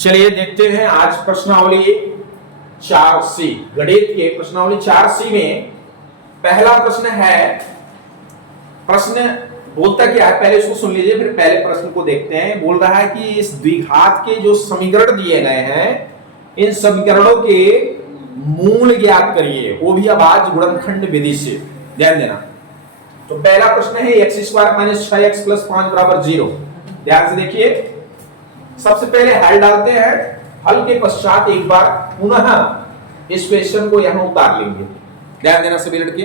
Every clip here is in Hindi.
चलिए देखते हैं आज प्रश्नावली 4C गणित के प्रश्नावली 4C में पहला प्रश्न है। प्रश्न बोलता क्या है पहले इसको सुन लीजिए, फिर पहले प्रश्न को देखते हैं। बोल रहा है कि इस द्विघात के जो समीकरण दिए गए हैं इन समीकरणों के मूल ज्ञात करिए, वो भी अभाज्य गुणनखंड विधि से। ध्यान देना। तो पहला प्रश्न है x² - 6x + 5 = 0। ध्यान से देखिए, सबसे पहले हल डालते हैं, हल के पश्चात एक बार पुनः इस क्वेश्चन को यहां उतार लेंगे। ध्यान देना सभी लड़के।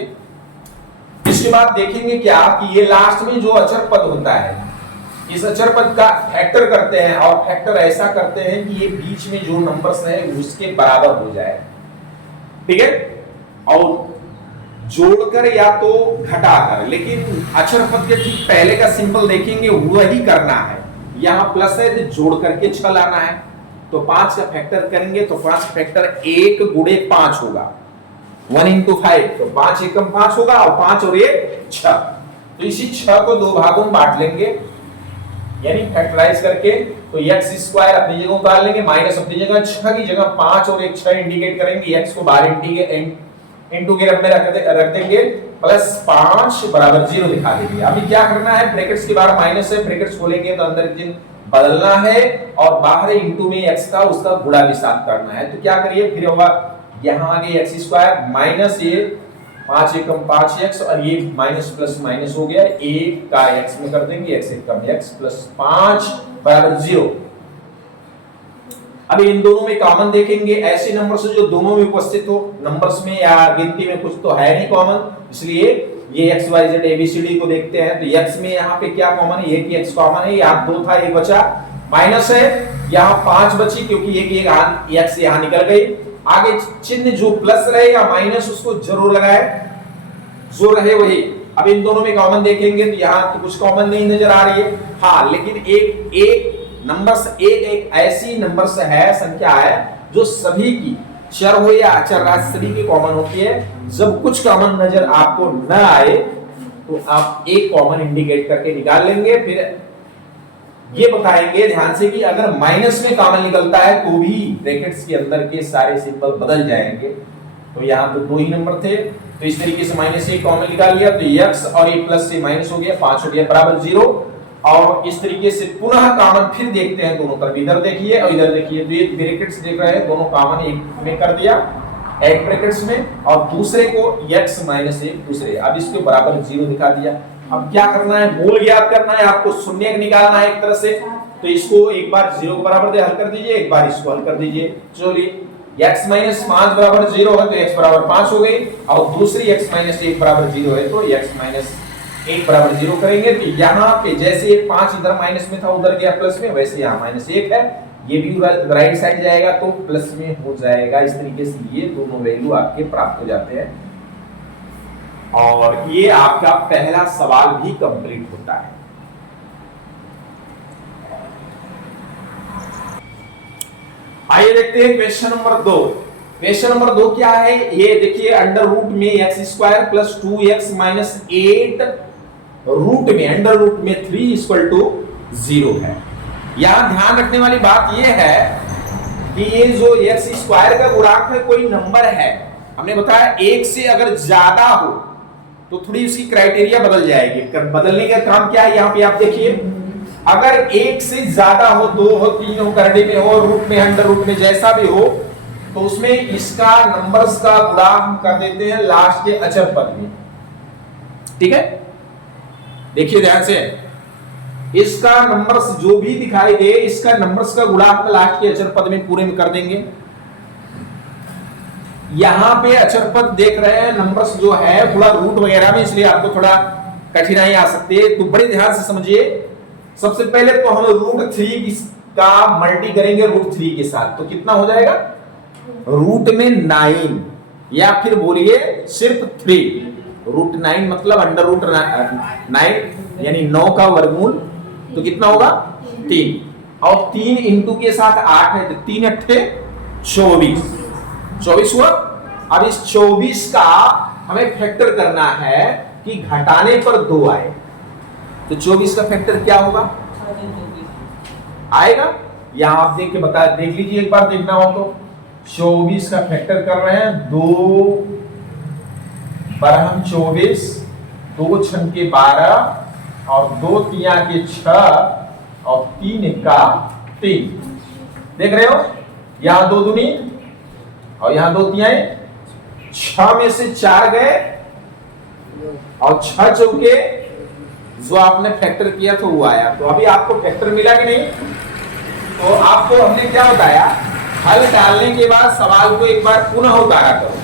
इसके बाद देखेंगे क्या कि ये लास्ट में जो अचर पद होता है इस अचर पद का फैक्टर करते हैं, और फैक्टर ऐसा करते हैं कि ये बीच में जो नंबर्स है उसके बराबर हो जाए। ठीक है, और जोड़कर या तो घटाकर, लेकिन अचर पद के ठीक पहले का सिंपल देखेंगे वही करना है। यहां प्लस है तो जोड़ करके 6 लाना है, तो 5 का फैक्टर करेंगे तो 5 फैक्टर 1 × 5 होगा, 1 × 5, तो 5 एकम 5 होगा, और 5 और 1 6। तो इसी 6 को दो भागों में बांट लेंगे, यानी फैक्टराइज करके। तो x² अपनी जगह उतार लेंगे, माइनस अपनी जगह, 6 की जगह 5 और 1 6 इंडिकेट करेंगे, x को बाहर इंटू के रूप में रख देंगे, +5 = 0 दिखा देंगे। अभी क्या करना है, ब्रैकेट्स के बाहर माइनस है, ब्रैकेट्स खोलेंगे तो अंदर चिन्ह बदलना है, और बाहर इंटू में x का उसका गुणा भी साथ करना है। तो क्या करिए, फिर होगा यहां आगे x² माइनस ये 5 एकम 5x, और ये माइनस प्लस माइनस हो गया, 1 का x में कर देंगे, x एकम x +5 = 0। अभी इन दोनों में कॉमन देखेंगे, ऐसे नंबर से जो दोनों में उपस्थित हो, नंबर्स में या गिनती में कुछ तो है नहीं कॉमन, इसलिए ये x y z a b c d को देखते हैं। तो x में यहाँ पे क्या कॉमन है, एक x कॉमन है, यहाँ 2 था 1 बचा, माइनस है, यहाँ 5 बची क्योंकि एक x यहाँ निकल गई। आगे चिन्ह जो प्लस रहे या माइनस उसको जरूर लगाए, जो रहे वही। अब इन दोनों में कॉमन देखेंगे तो यहाँ तो कुछ कॉमन नहीं नजर आ रही है, हाँ, लेकिन एक नंबर्स एक ऐसी नंबर्स है, संख्या है जो सभी की चर हो या अचर राशि सभी की कॉमन होती है। जब कुछ कॉमन नजर आपको न आए तो आप एक कॉमन इंडिकेट करके निकाल लेंगे। फिर ये बताएंगे ध्यान से कि अगर माइनस में कॉमन निकलता है तो भी ब्रैकेट्स के अंदर के सारे सिंबल बदल जाएंगे। तो यहाँ तो 2 ही नंबर थे, तो इस तरीके से -1 कॉमन निकाल लिया, तो x और ये प्लस से माइनस हो गया, 5 हो गया बराबर 0। और इस तरीके से पुनः कॉमन फिर देखते हैं दोनों तरफ, इधर देखिए और इधर देखिए, तो ये ब्रैकेट्स देख रहे हैं, दोनों कॉमन एक में कर दिया एक ब्रैकेट्स में, और दूसरे को x - 1 दूसरे, अब इसके बराबर 0 दिखा दिया। अब क्या करना है, मूल ज्ञात करना है, आपको शून्य निकालना है एक तरह से। तो इसको एक बार 0 के बराबर दे हल कर दीजिए, एक बार इसको हल कर दीजिए। चलिए x - 5 = 0 है तो x = 5 हो गई, और दूसरी x - 1 = 0 है तो x - 1 = 0 करेंगे। तो यहाँ पे जैसे ये 5 इधर माइनस में था उधर गया प्लस में, वैसे यहाँ -1 है, ये भी राइट साइड जाएगा तो प्लस में हो जाएगा। इस तरीके से ये दोनों वैल्यू आपके प्राप्त हो जाते हैं, और ये आपका पहला सवाल भी कंप्लीट होता है। आइए देखते हैं क्वेश्चन नंबर 2। क्वेश्चन नंबर 2 क्या है, ये देखिए, अंडर रूट में x² + 2x - 8 रूट में अंडर रूट में 3 = 0 है। यहां ध्यान रखने वाली बात यह है कि ये जो x² का गुणांक है कोई नंबर है, हमने बताया 1 से अगर ज्यादा हो तो थोड़ी उसकी क्राइटेरिया बदल जाएगी। बदलने का काम क्या है, यहाँ पे आप देखिए, अगर 1 से ज्यादा हो, 2 हो, 3 हो, करड़े में हो, रूट में अंडर रूट में जैसा भी हो, तो उसमें इसका नंबर्स का गुणा हम कर देते हैं लास्ट के अचर पद में। ठीक है, देखिए ध्यान से, इसका नंबर्स जो भी दिखाई दे, इसका नंबर्स का गुणा हम लास्ट के अचर पद में पूरे में कर देंगे। यहां पे अचर पद देख रहे हैं, नंबर्स जो है थोड़ा रूट वगैरह में, इसलिए आपको थोड़ा कठिनाई आ सकती है, तो बड़े ध्यान से समझिए। सबसे पहले तो हम √3 का मल्टी करेंगे √3 के साथ, तो कितना हो जाएगा, रूट में 9, या फिर बोलिए सिर्फ 3। √9 मतलब अंडर रूट 9 यानी 9 का वर्गमूल, तो कितना होगा 3, और 3 इंटू के साथ 8 है, तो 3 8 24 हुआ। अब इस 24 का हमें फैक्टर करना है कि घटाने पर 2 आए, तो 24 का फैक्टर क्या होगा, आएगा यहाँ आप देख के देख लीजिए एक बार, देखना हो तो 24 का फैक्टर कर रहे हैं, 2 बरहम 24, 2 छन के 12 और 2 तिया के 6 और 3 का 3। देख रहे हो, यहाँ 2 दूनी और यहाँ 2 तियाएं, 6 में से 4 गए और 6 चौके जो आपने फैक्टर किया तो वो आया। तो अभी आपको फैक्टर मिला कि नहीं? तो आपको हमने क्या बताया, हल डालने के बाद सवाल को एक बार पुनः उतारा करो।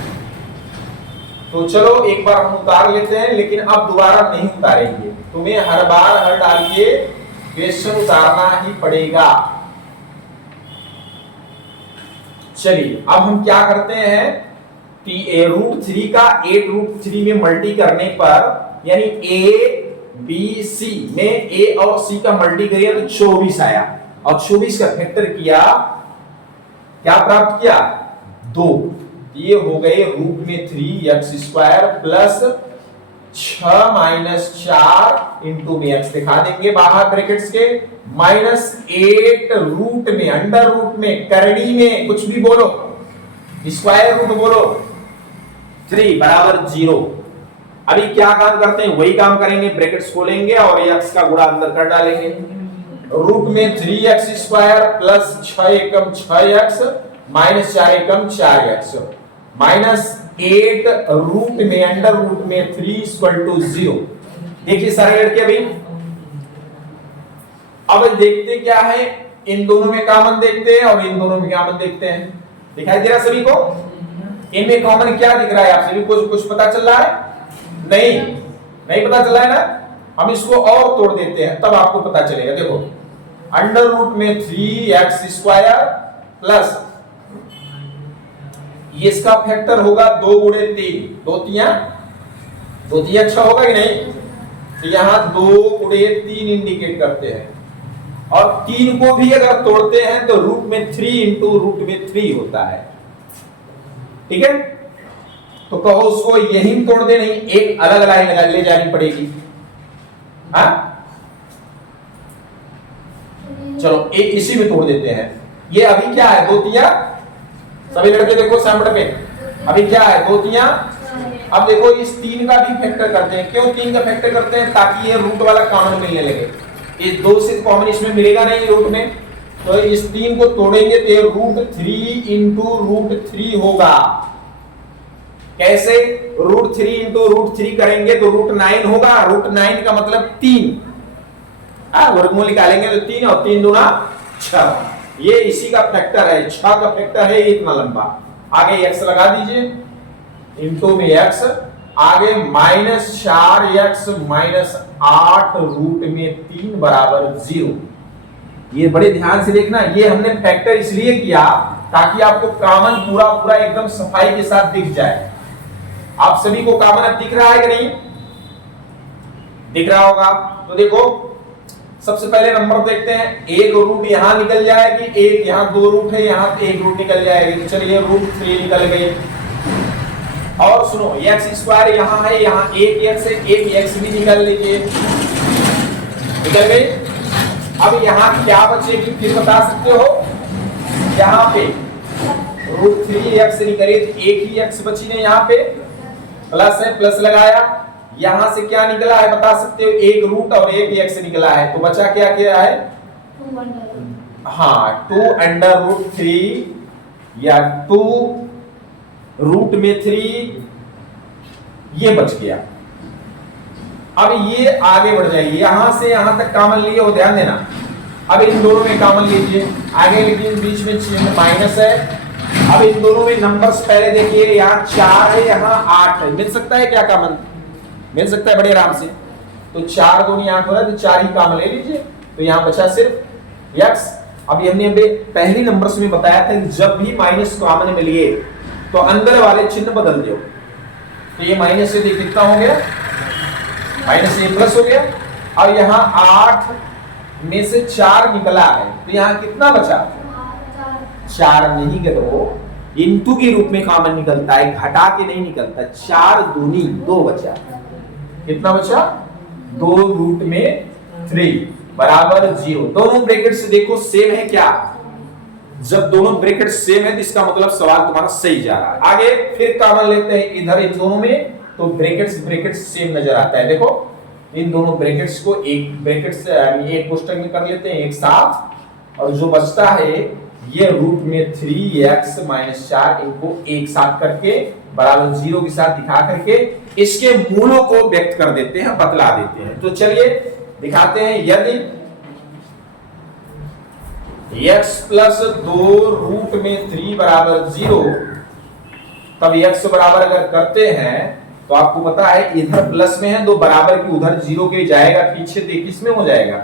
तो चलो एक बार हम उतार लेते हैं, लेकिन अब दोबारा नहीं उतारेंगे, तुम्हें हर बार हल डाल के क्वेश्चन उतारना ही पड़ेगा। चलिए अब हम क्या करते हैं कि √3 का 8√3 में मल्टी करने पर, यानी A B C में A और C का मल्टी करिए तो 24 आया और 24 का फैक्टर किया, क्या प्राप्त किया? 2। ये हो गए रूट में 3x² प्लस 6 - 4 इंटू में x दिखा देंगे बाहर ब्रैकेट्स के, -8 रूट में, अंडर रूट में, करड़ी में कुछ भी बोलो, स्क्वायर रूट बोलो, 3 बराबर 0। अभी क्या काम करते हैं, वही काम करेंगे, ब्रैकेट्स खोलेंगे और x का गुणा अंदर कर डालेंगे। रूट में 3x² प्लस 6 एकम 6x माइनस 4 एकम 4x, -8 रूट में, अंडर रूट में 3 = 0। देखिए सारे लड़के अभी अब देखते क्या है, इन दोनों में कॉमन देखते हैं और इन दोनों में कॉमन देखते हैं। दिखाई दे रहा है सभी को? इनमें कॉमन क्या दिख रहा है आप सभी को? कुछ पता चल रहा है? नहीं पता चल रहा है ना? हम इसको और तोड़ देते हैं तब आपको पता चलेगा। देखो, अंडर रूट में 3x² प्लस ये इसका फैक्टर होगा 2 × 3, 2 तिया 6 होगा कि नहीं? तो यहां 2 × 3 इंडिकेट करते हैं और 3 को भी अगर तोड़ते हैं तो रूट में 3 इंटू रूट में 3 होता है। ठीक है, तो कहो उसको यही तोड़ दे, नहीं एक अलग लाइन लगा ले जानी पड़ेगी। हाँ चलो एक इसी में तोड़ देते हैं। ये अभी क्या है, 2 तिया, सभी लड़के देखो सैंपल पे, अभी क्या है 2 तिया। अब देखो इस 3 का भी फैक्टर करते हैं। क्यों 3 का फैक्टर करते हैं? ताकि ये रूट वाला कॉमन मिलने लगे। ये 2 से कॉमन इसमें मिलेगा नहीं रूट में, तो इस 3 को तोड़ेंगे तो ये √3 इंटू √3 होगा। कैसे? √3 इंटू √3 करेंगे तो √9 होगा। √9 का मतलब 3, वर्गमूल निकालेंगे तो 3 और 3 दूना 6। ये इसी का फैक्टर है, 6 का फैक्टर है इतना लंबा। आगे x लगा दीजिए, इंटू में x, आगे -4x -8 रूट में 3 बराबर 0। ये बड़े ध्यान से देखना, ये हमने फैक्टर इसलिए किया ताकि आपको कॉमन पूरा एकदम सफाई के साथ दिख जाए। आप सभी को कॉमन अब दिख रहा है कि नहीं? दिख रहा होगा। तो देखो सबसे पहले नंबर देखते हैं, एक रूट यहां निकल जाएगी, एक यहां 2 रूट है, यहां 1 रूट निकल जाएगी। तो चलिए √3 निकल गई। और सुनो x² यहां है, यहां 1x है, 1x भी निकल लीजिए, निकल गई। अब यहां क्या बचेगी फिर बता सकते हो? यहां पे √3x निकली तो एक ही x बची ने, यहां पे प्लस है, प्लस लगाया। यहां से क्या निकला है बता सकते हो? 1 रूट और 1 x निकला है, तो बचा क्या है? 2√3 या 2 रूट में 3, ये बच गया। अब ये आगे बढ़ जाएगी, यहां से यहां तक कॉमन लिए हो, ध्यान देना। अब इन दोनों में कॉमन लीजिए, आगे लेकिन बीच में चिन्ह माइनस है। अब इन दोनों में नंबर्स पहले देखिए, यहाँ 4 है, यहाँ 8 है, मिल सकता है क्या कॉमन? मिल सकता है बड़े आराम से। तो 4 दूनी 8 हो रहा है, तो 4 ही कॉमन ले लीजिए। तो यहाँ बचा सिर्फ x। अभी हमने पहली नंबर्स में बताया था कि जब भी माइनस कॉमन मिलिए तो अंदर वाले चिन्ह बदल दो। तो ये माइनस से कितना हो गया? माइनस से प्लस हो गया। और यहाँ 8 में से 4 निकला है, तो यहाँ कितना बचा? 4 नहीं करो, इनटू के रूप में कॉमन निकलता है, घटा के नहीं निकलता। 4 दूनी 2 बचा। कितना बचा? 2 रूट में 3 बराबर 0। दोनों ब्रैकेट से देखो सेम है क्या? जब दोनों ब्रैकेट सेम है तो इसका मतलब सवाल तुम्हारा सही जा रहा है। आगे फिर कॉमन लेते हैं इधर इन दोनों में, तो ब्रैकेट्स सेम नजर आता है। देखो इन दोनों ब्रैकेट्स को एक ब्रैकेट से एक कोष्टक में कर लेते हैं एक साथ, और जो बचता है ये रूट में 3x - 4 इनको एक साथ करके बराबर 0 के साथ दिखा करके इसके मूलों को व्यक्त कर देते हैं, बतला देते हैं। तो चलिए दिखाते हैं। यदि x + 2 रूट में 3 बराबर 0, तब x बराबर अगर करते हैं तो आपको पता है इधर प्लस में है, तो बराबर की उधर 0 के जाएगा, पीछे तो किस में हो जाएगा,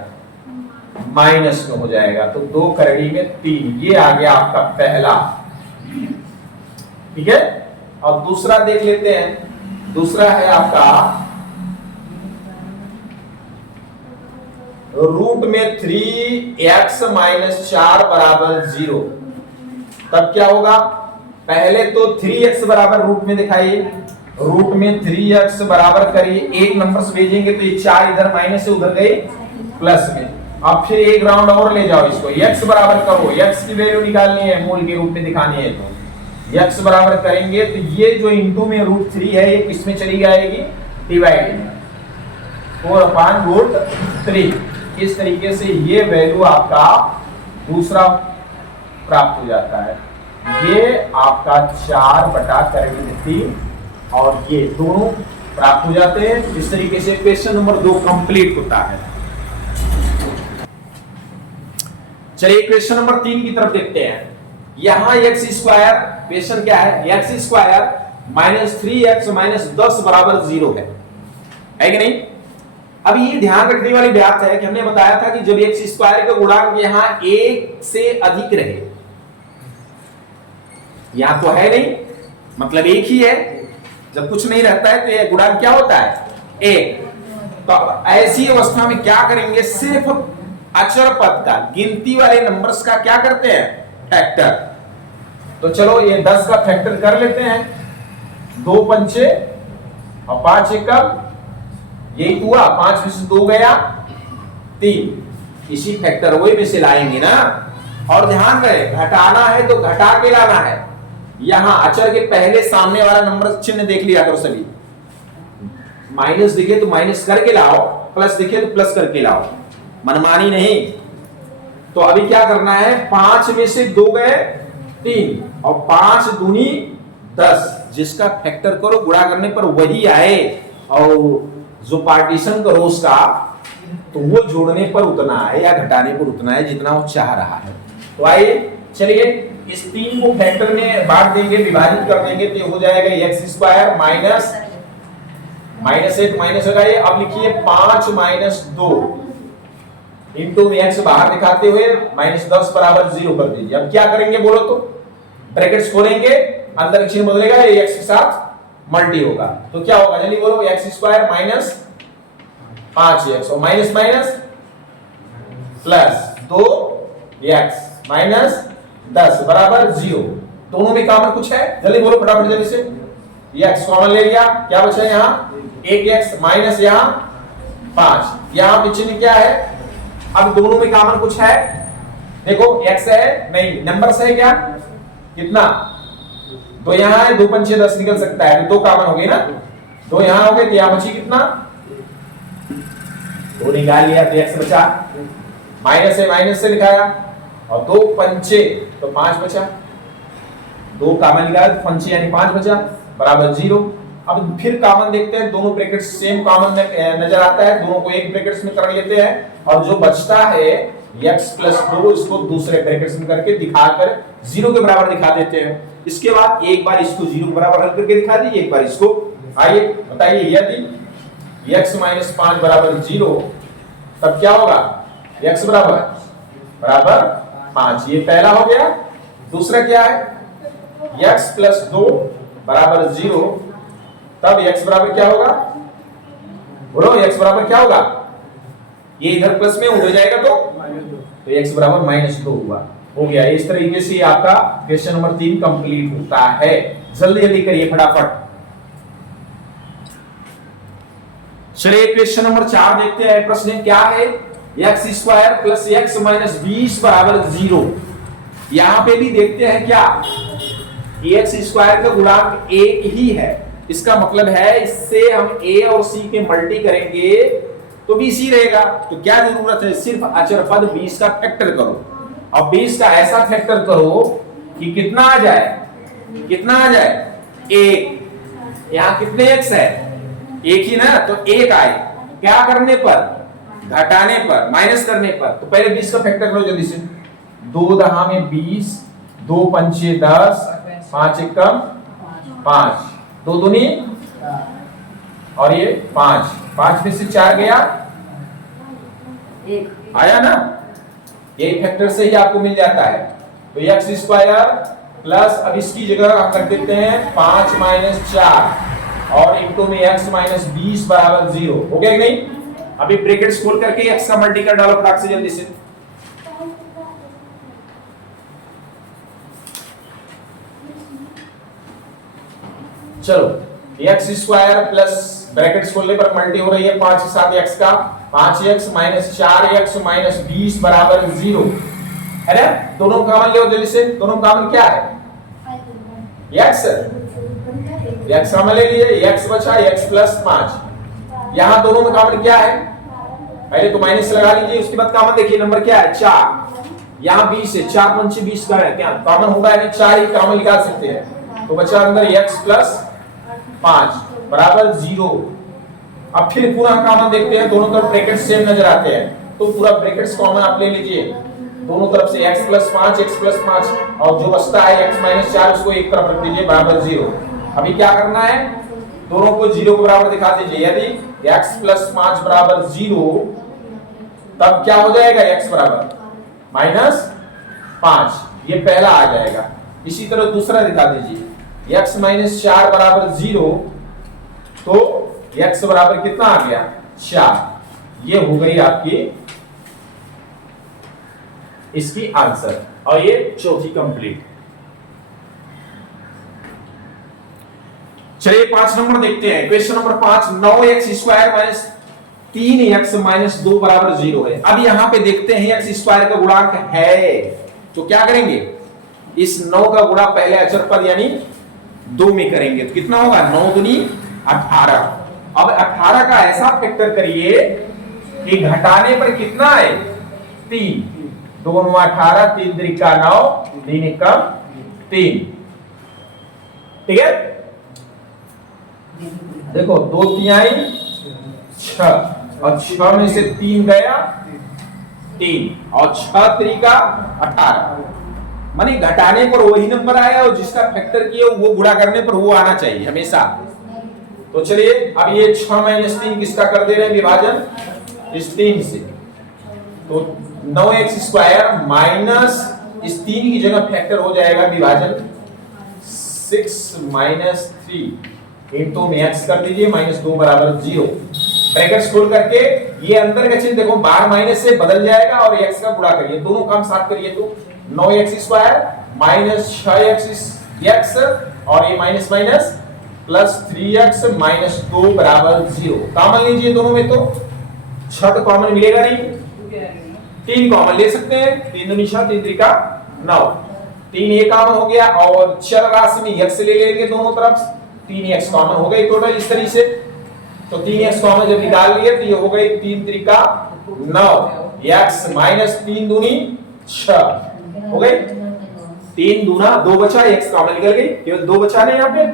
माइनस में हो जाएगा। तो 2 करड़ी में 3, ये आ गया आपका पहला। ठीक है, और दूसरा देख लेते हैं। दूसरा है आपका रूट में 3x - 4 बराबर 0, तब क्या होगा, पहले तो 3x बराबर रूट में दिखाइए, रूट में 3x बराबर करिए, एक नंबर से भेजेंगे तो ये 4 इधर माइनस से उधर गए प्लस में। अब फिर एक राउंड और ले जाओ इसको, x बराबर करो, x की वैल्यू निकालनी है, मूल के रूप में दिखानी है, तो x बराबर करेंगे तो ये जो इंटू में रूट 3 है ये किसमें चली जाएगी, डिवाइड में, 4/√3। इस तरीके से ये वैल्यू आपका दूसरा प्राप्त हो जाता है। ये आपका 4/3 और ये दोनों प्राप्त हो जाते हैं। इस तरीके से क्वेश्चन नंबर 2 कंप्लीट होता है। चलिए क्वेश्चन नंबर 3 की तरफ देखते हैं। यहां x², क्वेश्चन क्या है, x² - 3x - 10 बराबर 0 है कि नहीं। अब ये ध्यान रखने वाली बात है कि हमने बताया था कि जब x² का गुणांक यहां 1 से अधिक रहे, यहां तो है नहीं, मतलब एक ही है, जब कुछ नहीं रहता है तो ये गुणांक क्या होता है, 1। तो ऐसी अवस्था में क्या करेंगे, सिर्फ अचर पद का, गिनती वाले नंबर्स का क्या करते हैं, फैक्टर। तो चलो ये 10 का फैक्टर कर लेते हैं, 2 पंचे और 5 एकम, यही हुआ, 5 में से 2 गया 3, इसी फैक्टर वही में से लाएंगे ना। और ध्यान रहे घटाना है तो घटा के लाना है, यहां अचर के पहले सामने वाला नंबर चिन्ह देख लिया करो सभी, माइनस दिखे तो माइनस करके लाओ, प्लस दिखे तो प्लस करके लाओ, मनमानी नहीं। तो अभी क्या करना है, 5 में से 2 गए 3 और 5 दूनी 10, जिसका फैक्टर करो गुणा करने पर वही आए, और जो पार्टीशन करो उसका तो वो जोड़ने पर उतना है या घटाने पर उतना है जितना वो चाह रहा है। तो आइए चलिए इस 3 को फैक्टर में बांट देंगे, विभाजित कर देंगे, तो ये हो जाएगा x² माइनस -1 माइनस लगाइए। अब लिखिए 5 - 2 इंटू x बाहर दिखाते हुए -10 बराबर 0 कर दीजिए। अब क्या करेंगे बोलो तो, ब्रैकेट्स खोलेंगे, अंदर चिन्ह बदलेगा, ये x के साथ मल्टी होगा, तो क्या होगा जल्दी बोलो, x² माइनस 5x और minus minus plus 2x minus 10 बराबर 0। दोनों में कॉमन कुछ है, जल्दी बोलो फटाफट जल्दी से। x कॉमन ले लिया, क्या बचा यहाँ 1x माइनस यहाँ 5, यहाँ पे चिन्ह क्या है, अब दोनों में कॉमन कुछ है, देखो x है नहीं, नंबर्स है क्या, कितना, 2 यहाँ है, 2 पंचे 10 निकल सकता है, 2 कॉमन हो गए ना, 2 यहाँ हो गए, तो यहाँ बची कितना, 2 निकाल लिया तो x बचा, माइनस है माइनस से लिखाया, और 2 पंचे तो 5 बचा, 2 कॉमन निकाला तो पंचे यानी 5 बचा बराबर 0। अब फिर कॉमन देखते हैं, दोनों ब्रैकेट सेम कॉमन नजर आता है, दोनों को एक ब्रैकेट्स में कर लेते हैं, और जो बचता है x + 2 इसको दूसरे ब्रैकेट्स में करके दिखाकर 0 के बराबर दिखा देते हैं। इसके बाद एक बार इसको 0 के बराबर हल करके दिखा दीजिए, एक बार इसको। आइए बताइए, यदि x - 5 बराबर 0 तब क्या होगा, x बराबर 5, ये पहला हो गया। दूसरा क्या है, x + 2 बराबर 0, तब x बराबर क्या होगा, बोलो x बराबर क्या होगा, ये इधर प्लस में उधर जाएगा तो x बराबर -2 हुआ, हो गया। इस तरीके से आपका क्वेश्चन नंबर 3 कंप्लीट होता है। जल्दी जल्दी करिए फटाफट। चलिए क्वेश्चन नंबर 4 देखते हैं। प्रश्न क्या है, x² + x - 20 बराबर 0। यहां पे भी देखते हैं क्या, एक्स स्क्वायर का गुणांक एक ही है, इसका मतलब है इससे हम a और c के मल्टी करेंगे तो भी c रहेगा। तो क्या जरूरत है, सिर्फ अचर पद 20 का फैक्टर करो, और 20 का ऐसा फैक्टर करो कि कितना आ जाए, कितना आ जाए, एक। यहां कितने x है, एक ही ना, तो एक आए, क्या करने पर, घटाने पर, माइनस करने पर। तो पहले 20 का फैक्टर करो जल्दी से, 2 दहा में 20, 2 पंचे 10, 5 एकम 5, 2 दूनी और ये 5, 5 में से 4 गया, आया ना, यही फैक्टर से ही आपको मिल जाता है। तो एक्स स्क्वायर प्लस, अब इसकी जगह आप कर देते हैं 5 माइनस 4 और इंटू में x माइनस 20 बराबर 0, हो गया कि नहीं। अभी ब्रैकेट्स खोल करके x का मल्टी कर डालो फटाक से जल्दी से। चलो, एक्स स्क्वायर प्लस ब्रैकेट्स खोलने पर मल्टी हो रही है 5 के साथ x का, 5x माइनस 4x माइनस 20 बराबर 0 है ना। दोनों कॉमन ले जल्दी से, दोनों कॉमन क्या है, x, x कॉमन ले लिए, x बचा x प्लस 5। यहां दोनों में कॉमन क्या है, पहले तो माइनस लगा लीजिए, उसके बाद कॉमन देखिए नंबर क्या है 4, यहां 20 है, 4 पंचे 20 का है, क्या कॉमन होगा, यानी 4 ही कॉमन निकाल सकते हैं। तो बचा अंदर x प्लस 5 बराबर 0। अब फिर पूरा कॉमन देखते हैं, दोनों तरफ ब्रैकेट सेम नजर आते हैं, तो पूरा ब्रैकेट्स कॉमन आप ले लीजिए, दोनों तरफ से x प्लस 5, x प्लस 5, और जो बचता है x माइनस 4 उसको एक तरफ रख दीजिए बराबर 0। अभी क्या करना है, दोनों को 0 के बराबर दिखा दीजिए, यदि x प्लस 5 बराबर 0 तब क्या हो जाएगा, x बराबर माइनस 5, ये पहला आ जाएगा। इसी तरह दूसरा दिखा दीजिए, x माइनस 4 बराबर 0, तो x बराबर कितना आ गया 4, ये हो गई आपकी इसकी आंसर, और ये चौथी कंप्लीट। चलिए 5 नंबर देखते हैं, question number 5, 9x square minus 3x minus 2 बराबर 0 है। अब यहां पे देखते हैं x स्क्वायर का गुणांक है, तो क्या करेंगे, इस 9 का गुणा पहले अचर पद यानी 2 में करेंगे, तो कितना होगा, 9 दूनी 18। अब 18 का ऐसा फैक्टर करिए कि घटाने पर कितना है, 3, 2 18, 3 त्रिका 9, 3 एकम 3, ठीक है। देखो 2 तिहाई 6, और 6 में से 3 गया 3, और 6 त्रिका 18, माने घटाने पर वही नंबर आया और जिसका फैक्टर किया वो गुणा करने पर वो आना चाहिए हमेशा। तो चलिए अब ये 6 माइनस 3 किसका कर दे रहे हैं विभाजन, इस 3 से, तो 9x स्क्वायर माइनस इस 3 की जगह फैक्टर हो जाएगा विभाजन 6 माइनस 3 इंटू में x कर दीजिए माइनस 2 बराबर 0। ब्रैकेट्स खोल करके ये अंदर का चिन्ह देखो बाहर माइनस से बदल जाएगा और x का गुणा करिए, दोनों काम साथ करिए, तो 9x स्क्वायर माइनस 6x और ये minus minus plus 3x minus 2 बराबर 0। कॉमन लीजिए दोनों में, तो 6 तो कॉमन मिलेगा नहीं, 3 कॉमन ले सकते हैं, 3 दूनी 6, 3 त्रिका 9, 3 ये कॉमन हो गया, और चर राशि में x ले लेंगे दोनों तरफ, 3x कॉमन हो गई टोटल इस तरीके से। तो 3x कॉमन जब निकाल लिए तो ये हो गई 3 त्रिका 9, x माइनस 3 दूनी 6 हो गई, 3 दूना 2 बचा, x कॉमन निकल गई, केवल 2 बचा नहीं यहाँ पे,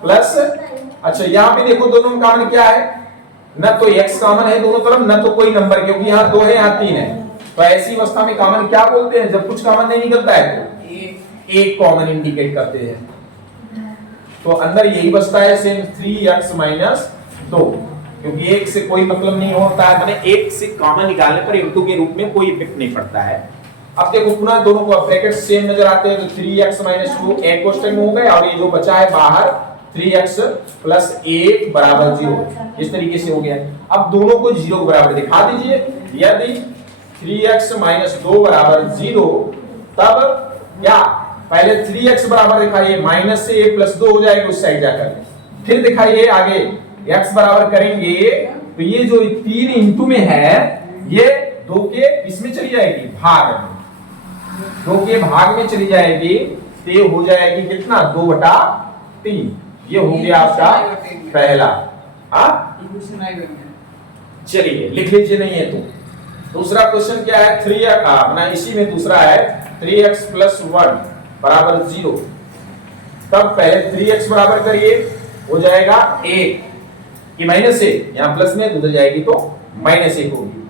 प्लस अच्छा यहाँ पे देखो दोनों में कॉमन क्या है, न तो x कॉमन है दोनों तरफ, न तो कोई नंबर, क्योंकि यहाँ 2 है यहाँ 3 है। तो ऐसी अवस्था में कॉमन क्या बोलते हैं, जब कुछ कॉमन नहीं निकलता है तो एक कॉमन इंडिकेट करते हैं। तो अंदर यही बचता है सेम 3x माइनस 2, क्योंकि एक से कोई मतलब नहीं होता है, माने एक से कॉमन निकालने पर इनटू के रूप में कोई इफेक्ट नहीं पड़ता है। अब देखो पुनः दोनों को ब्रैकेट सेम नजर आते हैं, तो 3x माइनस 2 एक क्वेश्चन में हो गए, और ये जो बचा है बाहर 3x प्लस 1 बराबर 0, इस तरीके से हो गया। अब दोनों को 0 के बराबर दिखा दीजिए, यदि 3x माइनस 2 बराबर 0 तब क्या, पहले 3x बराबर दिखाइए, माइनस से a प्लस 2 हो जाएगा उस साइड जाकर, फिर दिखाइए आगे x बराबर करेंगे, तो ये जो 3 इंटू में है ये 2 के इसमें चली जाएगी भाग में, 2 के भाग में चली जाएगी तो ये हो जाएगी कितना 2/3। ये हो गया आपका पहला। चलिए लिख लीजिए, नहीं है तो दूसरा क्वेश्चन क्या है 3x अपना इसी में दूसरा है 3x + 1 बराबर 0। तब पहले 3x बराबर करिए, हो जाएगा 1 कि -1, यहाँ प्लस में उधर जाएगी तो -1 होगी।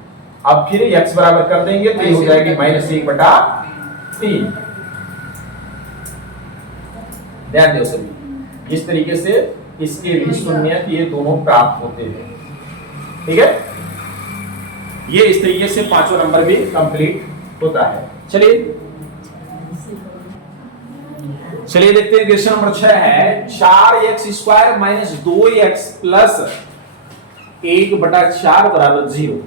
अब फिर x बराबर कर देंगे तो ये हो जाएगी -1/3। ध्यान दो सभी, इस तरीके से इसके भी शून्य ये दोनों प्राप्त होते हैं। ठीक है, ये इस तरीके से पांचों नंबर भी कंप्लीट होता है। चलिए देखते हैं क्वेश्चन नंबर 6 है 4x² - 2x + 1/4 बराबर 0।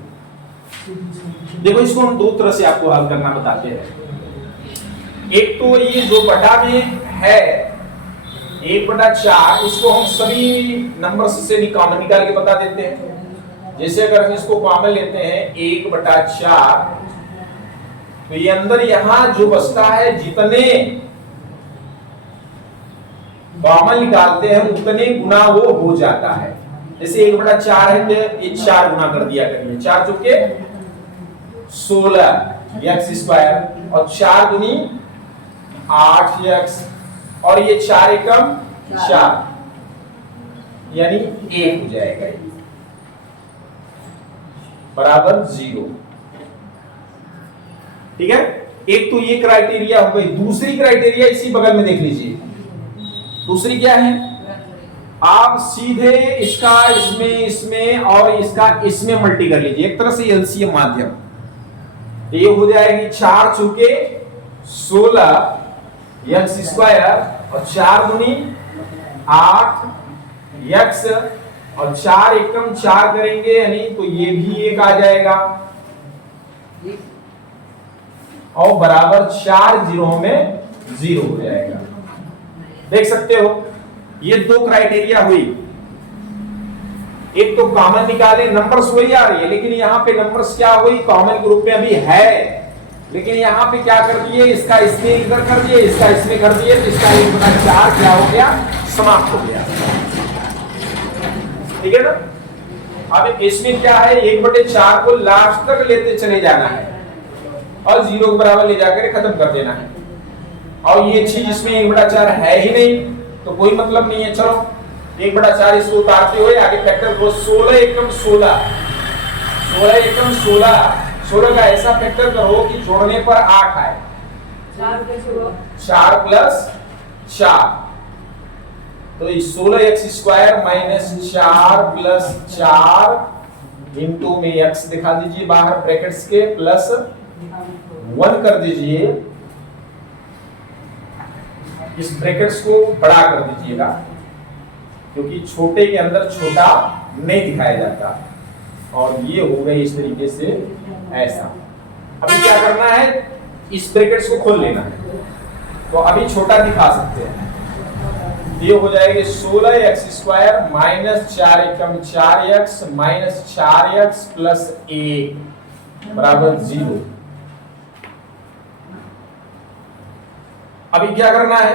देखो इसको हम दो तरह से आपको हल करना बताते हैं। एक तो ये जो बटा में है 1/4, इसको हम सभी नंबर्स से कॉमन निकाल के बता देते हैं। जैसे अगर हम इसको कॉमन लेते हैं 1/4, तो ये अंदर यहां जो बचता है जितने कॉमन निकालते हैं उतने गुना वो हो जाता है। जैसे 1/4 है तो ये 4 गुना कर दिया करिए, 4 चौके 16x² और 4 दूनी 8x और ये 4 एकम 4 यानी 1 हो जाएगा बराबर 0। ठीक है, एक तो ये क्राइटेरिया हो गई। दूसरी क्राइटेरिया इसी बगल में देख लीजिए। दूसरी क्या है, आप सीधे इसका इसमें और इसका इसमें मल्टी कर लीजिए, एक तरह से एलसीएम माध्यम। ये हो जाएगी 4 चौके 16x² और 4 दूनी 8x और 4 एकम 4 करेंगे यानी तो ये भी 1 आ जाएगा और बराबर 4 जीरो में 0 हो जाएगा। देख सकते हो ये दो क्राइटेरिया हुई। एक तो कॉमन निकाले, नंबर्स वही आ रही है लेकिन यहाँ पे नंबर्स क्या हुई कॉमन ग्रुप में अभी है, लेकिन यहाँ पे क्या कर दिए, इसका इसमें इधर कर दिए, इसका इसमें कर दिए, तो इसका 1/4 क्या हो गया, समाप्त हो गया। ठीक है ना। अब इसमें क्या है 1/4 को लास्ट तक लेते चले जाना है और 0 के बराबर ले जाकर खत्म कर देना है। और ये चीज इसमें 1/4 है ही नहीं तो कोई मतलब नहीं है। चलो 1/4 इसको उतारते हुए आगे फैक्टर को 16 एकम 16 16 का ऐसा फैक्टर करो कि जोड़ने पर 8 आए। 4 + 4 तो 16x² - 4 + 4 इंटू में x दिखा दीजिए बाहर ब्रैकेट्स के प्लस 1 कर दीजिए। इस ब्रैकेट्स को बड़ा कर दीजिएगा क्योंकि छोटे के अंदर छोटा नहीं दिखाया जाता। और ये हो गई इस तरीके से ऐसा। अभी क्या करना है, इस ब्रैकेट्स को खोल लेना है तो अभी छोटा दिखा सकते हैं। ये हो जाएगी 16x² - 4 एकम 4x - 4x + 1 बराबर 0। अभी क्या करना है,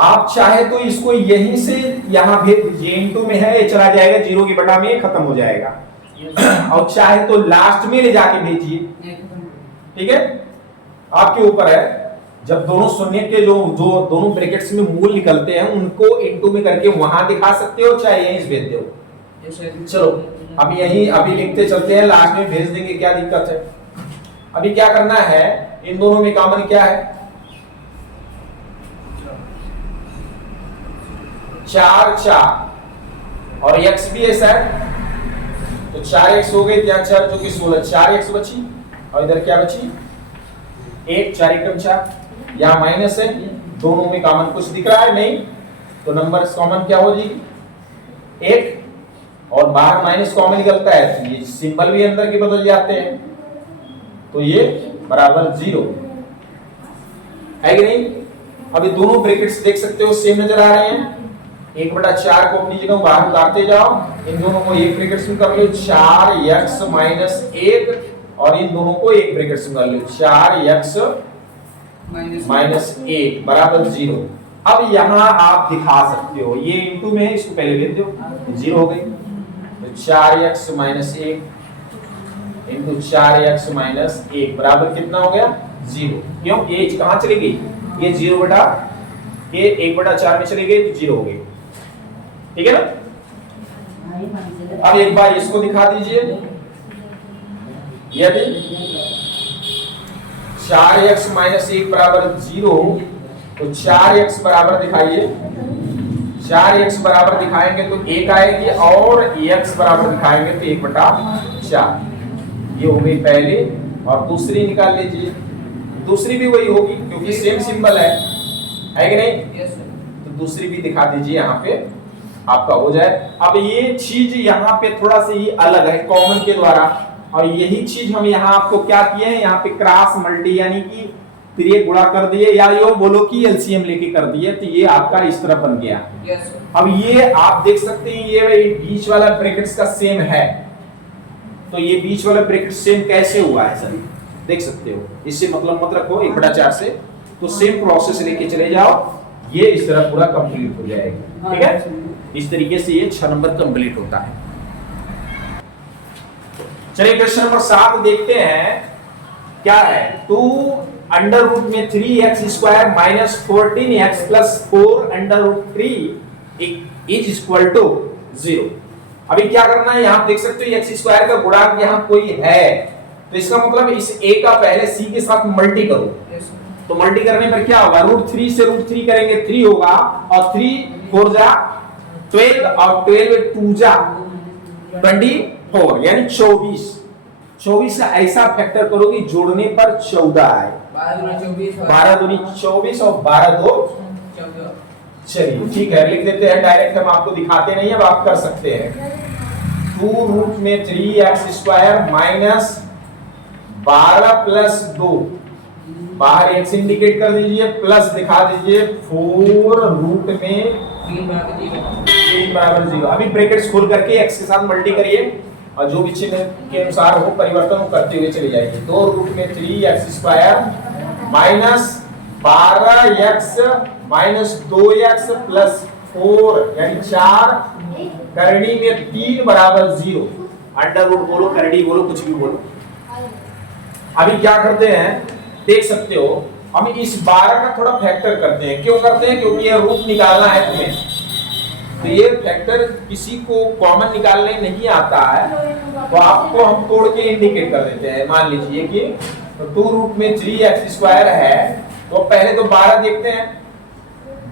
आप चाहे तो इसको यहीं से यहां भेज दीजिए, इनटू में है ये चला जाएगा 0 की बटा में खत्म हो जाएगा और चाहे तो लास्ट में ले जाके भेजिए। ठीक है, आपके ऊपर है। जब दोनों शून्य के जो दोनों ब्रैकेट्स में मूल निकलते हैं उनको इनटू में करके वहां दिखा सकते हो चाहे यहीं भेज दो। चलो अभी यहीं अभी लिखते चलते हैं, लास्ट में भेज देंगे, क्या दिक्कत है। अभी क्या करना है, इन दोनों में कॉमन क्या है 4 4 और x भी ऐसा है तो 4x हो गई, 4 जो कि 16, 4x बची और इधर क्या बची 1, 4 एकम 4। यहाँ माइनस है, दोनों में कॉमन कुछ दिख रहा है नहीं तो नंबर कॉमन क्या हो जाएगी 1 और बाहर माइनस कॉमन निकलता है तो ये सिंबल भी अंदर के बदल जाते हैं तो ये बराबर 0 है कि नहीं। अभी दोनों ब्रैकेट्स देख सकते हो सेम नजर आ रहे हैं। 1/4 को अपनी जगह बाहर उतारते जाओ, इन दोनों को एक ब्रैकेट्स में कर लो 4x - 1 और इन दोनों को एक ब्रैकेट में कर लो, 4x माइनस 1 बराबर 0। अब यहां आप दिखा सकते हो, ये इनटू में है, इसको पहले लिख दो, 0 हो गई। तो 4x minus 1 into 4x minus 1 बराबर कितना हो गया, 0। क्यों, ये कहां चली गई, ये 0 बटा ये 1/4 में चली गई तो 0 हो गई, ठीक है ना। अब एक बार इसको दिखा दीजिए, यदि 4x माइनस 1 बराबर 0 तो 4x बराबर दिखाइए, 4x बराबर दिखाएंगे तो 1 आएगी और x बराबर दिखाएंगे तो 1/4। ये हो गई पहली, और दूसरी निकाल लीजिए, दूसरी भी वही होगी क्योंकि सेम सिंबल है कि नहीं। Yes sir. तो दूसरी भी दिखा दीजिए, यहाँ पे आपका हो जाए। अब ये चीज यहाँ पे थोड़ा सा ही अलग है कॉमन के द्वारा, और यही चीज हम यहाँ आपको क्या किए हैं, यहाँ पे क्रॉस मल्टी यानी कि फिर ये गुणा कर दिए, या यो बोलो कि एलसीएम लेके कर दिए, तो ये आपका इस तरह बन गया। Yes sir. अब ये आप देख सकते हैं, ये बीच वाला ब्रैकेट्स का सेम है, तो ये बीच वाला ब्रैकेट सेम कैसे हुआ है सर, देख सकते हो। इससे मतलब मत रखो 1/4 से, तो सेम प्रोसेस लेके चले जाओ, ये इस तरह पूरा कंप्लीट हो जाएगा, ठीक है। इस तरीके से ये 6 नंबर कंप्लीट होता है। चलिए क्वेश्चन नंबर 7 देखते हैं, क्या है, 2√3x² minus 14x plus 4√3 is equal to 0। अभी क्या करना है, यहां देख सकते हो x² का गुणांक यहां कोई है, तो इसका मतलब इस a का पहले c के साथ मल्टी करो। Yes sir. तो मल्टी करने पर क्या होगा, √3 से √3 करेंगे 3 होगा, और 3 4 जा 12 और 12 2 जा 24 यानी 24। 24 का ऐसा फैक्टर करोगे जोड़ने पर 14 आए, 12 दूनी 24 और 12 दो 14। चलिए ठीक है, लिख देते हैं डायरेक्ट, हम आपको दिखाते नहीं, अब आप कर सकते हैं। 2√3x² माइनस 12 प्लस 2, बाहर x इंडिकेट कर दीजिए, प्लस दिखा दीजिए 4√में 3 बराबर 0। अभी ब्रैकेट्स खोल करके x के साथ मल्टी करिए, और जो भी चिन्ह के अनुसार हो परिवर्तन हो करते हुए चले जाइए। 2√3x² minus 12x minus 2x plus 4 यानी 4 करनी में 3 बराबर 0। अंडर रूट बोलो, करनी बोलो, कुछ भी बोलो। अभी क्या करते हैं देख सकते हो, हम इस 12 का थोड़ा फैक्टर करते हैं। क्यों करते हैं, क्योंकि ये रूट निकालना है तुम्हें, तो ये फैक्टर किसी को कॉमन निकालने नहीं आता है, तो आपको हम तोड़ के इंडिकेट कर देते हैं। मान लीजिए कि 2√3x² है, तो पहले तो 12 देखते हैं,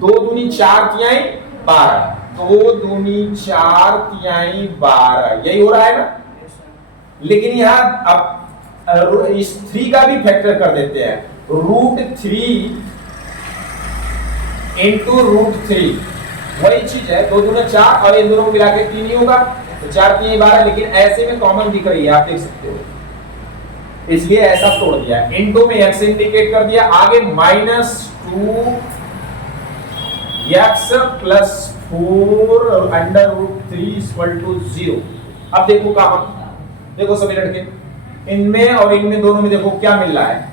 2 दूनी 4 तिहाई 12, 2 दूनी 4 तिहाई 12, यही हो रहा है ना। लेकिन यहाँ अब इस 3 का भी फैक्टर कर देते हैं, √3 इंटू √3, वही चीज है, 2 दूना 4 और इन दोनों को मिला के 3 ही होगा, तो 4 3 12, लेकिन ऐसे में कॉमन दिख रही है, आप देख सकते हो, इसलिए ऐसा तोड़ दिया। इनटू में x इंडिकेट कर दिया, आगे -2x प्लस 4√3 इक्वल टू 0। अब देखो कहां, देखो सभी लड़के, इनमें और इनमें दोनों में देखो क्या मिल रहा है,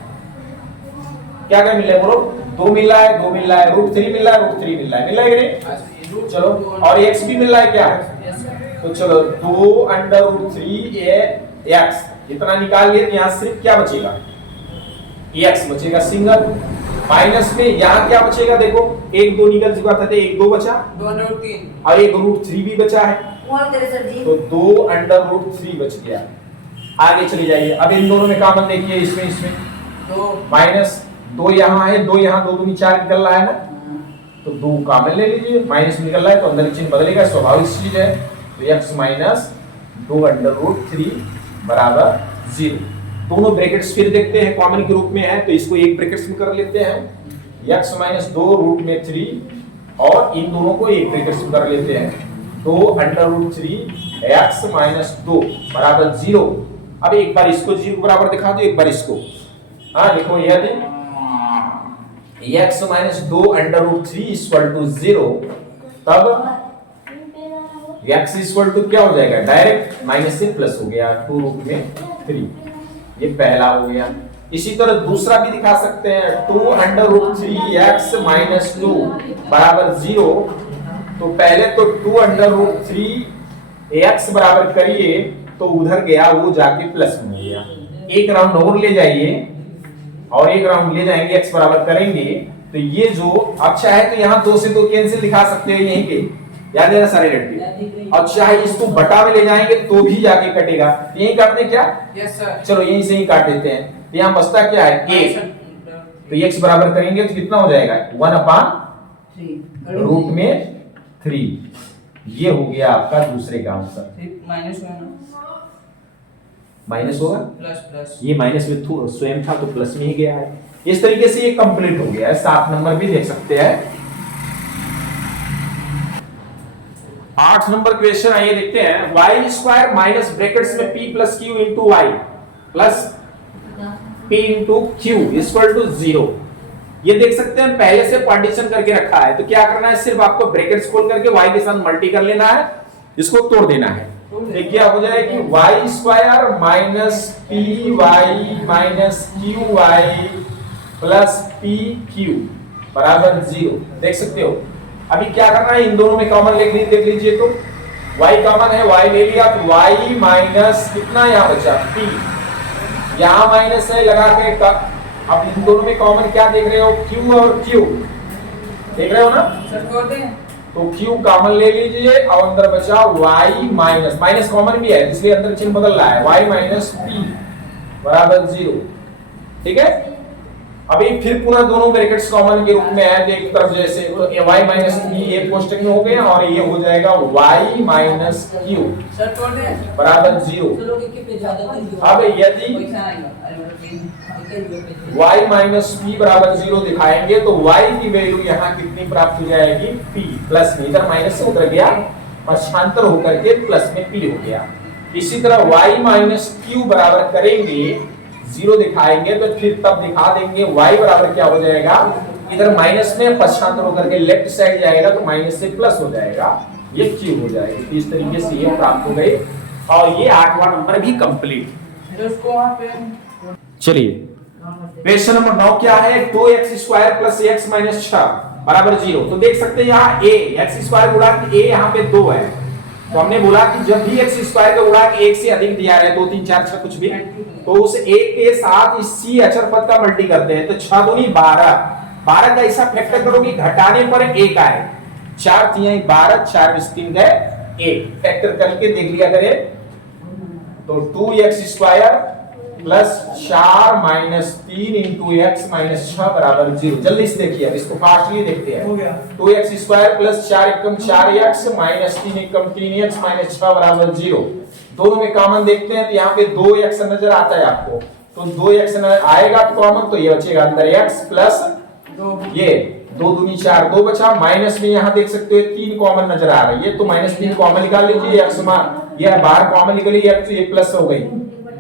क्या क्या मिल रहा है बोलो, 2 मिल रहा है, 2 मिल रहा है, √3 मिल रहा है, √3 मिल रहा है, मिल रहा है कि नहीं। चलो, और x भी मिल रहा है क्या, तो चलो 2√3x इतना निकाल लिए, यहाँ सिर्फ क्या बचेगा, x बचेगा सिंगल, माइनस में यहाँ क्या बचेगा, देखो 1 2 निकल चुका था, 1 2 बचा, 2√3 और एक √3 भी बचा है, तो 2√3 बच गया। आगे चले जाइए, अब इन दोनों में कॉमन देखिए, इसमें माइनस 2 यहाँ है, 2 यहाँ, 2 दूनी 4 निकल रहा है ना, तो 2 कॉमन ले लीजिए, माइनस निकल रहा है तो अंदर चिन्ह बदलेगा, स्वाभाविक चीज है। तो x माइनस 2√3 बराबर 0। दोनों ब्रैकेट्स फिर देखते हैं, कॉमन के रूप में है तो इसको एक ब्रैकेट्स में कर लेते हैं, x माइनस 2√3 और इन दोनों को एक ब्रैकेट्स में कर लेते हैं, 2√3x माइनस 2 बराबर 0। अब एक बार इसको 0 बराबर दिखा दो, एक बार इसको, हाँ देखो यदि x माइनस 2√3 इक्वल टू 0, तब x इक्वल टू क्या हो जाएगा, डायरेक्ट माइनस से प्लस हो गया, 2√3 ये पहला हो गया। इसी तरह दूसरा भी दिखा सकते हैं, 2√3x माइनस 2 बराबर 0। तो पहले तो 2√3x बराबर करिए तो उधर गया, वो जाके प्लस में गया। एक राउंड और ले जाइए और एक राउंड ले जाएंगे, x बराबर करेंगे तो ये जो अब चाहे तो यहाँ 2 से 2 कैंसिल दिखा सकते हैं यहीं पे, याद है ना सारे लड़के। और चाहे इसको बटा में ले जाएंगे तो भी जाके कटेगा। यही काटते क्या? Yes sir. चलो यहीं से ही काट देते हैं। तो यहाँ बचता क्या है? 1। तो x बराबर करेंगे तो कितना हो जाएगा? 1/√3। ये हो गया आपका दूसरे का आंसर। माइनस होगा प्लस ये माइनस में स्वयं था तो प्लस में ही गया है। इस तरीके से ये कंप्लीट हो गया है। 7 नंबर भी देख सकते हैं। 8 नंबर क्वेश्चन आइए देखते हैं। y² माइनस ब्रैकेट्स में p plus q into Y plus p into Q equal to 0। ये देख सकते हैं पहले से पार्टीशन करके रखा है, तो क्या करना है, सिर्फ आपको ब्रैकेट्स खोल करके y के साथ मल्टी कर लेना है, इसको तोड़ देना है। तो क्या हो जाएगी? y² minus py minus qy plus pq बराबर 0। देख सकते हो। अभी क्या करना है, इन दोनों में कॉमन देख लीजिए तो y कॉमन है, y ले लिया तो y माइनस कितना यहाँ बचा p, यहाँ माइनस है लगा के अब इन दोनों में कॉमन क्या देख रहे हो? q और q देख रहे हो ना सर। तो q कॉमन ले लीजिए और अंदर बचा y माइनस कॉमन भी है इसलिए अंदर चिन्ह बदल रहा है, y माइनस p बराबर 0। ठीक है। अभी फिर पुनः दोनों ब्रैकेट्स कॉमन के रूप में है, एक तरफ जैसे तो y माइनस p एक कोष्टक में हो गया और ये हो जाएगा y माइनस q बराबर 0। अब यदि y माइनस p बराबर 0 दिखाएंगे तो y की वैल्यू यहाँ कितनी प्राप्त हो जाएगी? p प्लस में, इधर माइनस से उधर गया पक्षांतर होकर के प्लस में p हो गया। इसी तरह y माइनस q बराबर करेंगे 0 दिखाएंगे तो फिर तब दिखा देंगे y बराबर क्या हो जाएगा, इधर माइनस में पक्षांतर होकर के लेफ्ट साइड जाएगा तो माइनस से प्लस हो जाएगा, ये q हो जाएगी। तो इस तरीके से ये प्राप्त हो गई और ये 8वां नंबर भी कंप्लीट। चलिए क्वेश्चन नंबर 9 क्या है? 2x² प्लस x माइनस 6 बराबर 0। तो देख सकते हैं यहाँ a x² गुणा a यहाँ पे 2 है, तो हमने बोला कि जब भी x² का गुणा 1 से अधिक दिया है 2 3 4 6 कुछ भी, तो उस 1 के साथ इस c अक्षर पद का मल्टी करते हैं। तो 6 दूनी 12 का ऐसा फैक्टर करो कि घटाने पर 1 आए। 4 3 12 4 3 गए 1 फैक्टर करके देख लिया करें। तो 2x² plus 4 minus 3 into x minus 6 बराबर 0। जल्दी से देखिए, अब इसको फास्टली देखते हैं। 2x² प्लस 4 एकम 4x माइनस 3 एकम 3x माइनस 6 बराबर 0। दोनों में कॉमन देखते हैं तो यहाँ पे 2x नजर आता है आपको, तो 2x आएगा कॉमन तो ये बचेगा अंदर x प्लस ये 2 दूनी 4 2 बचा, माइनस में यहाँ देख सकते हो 3 कॉमन नजर आ रही है तो माइनस 3 कॉमन निकाल लीजिए, x ये बाहर कॉमन निकली x तो ये प्लस हो गई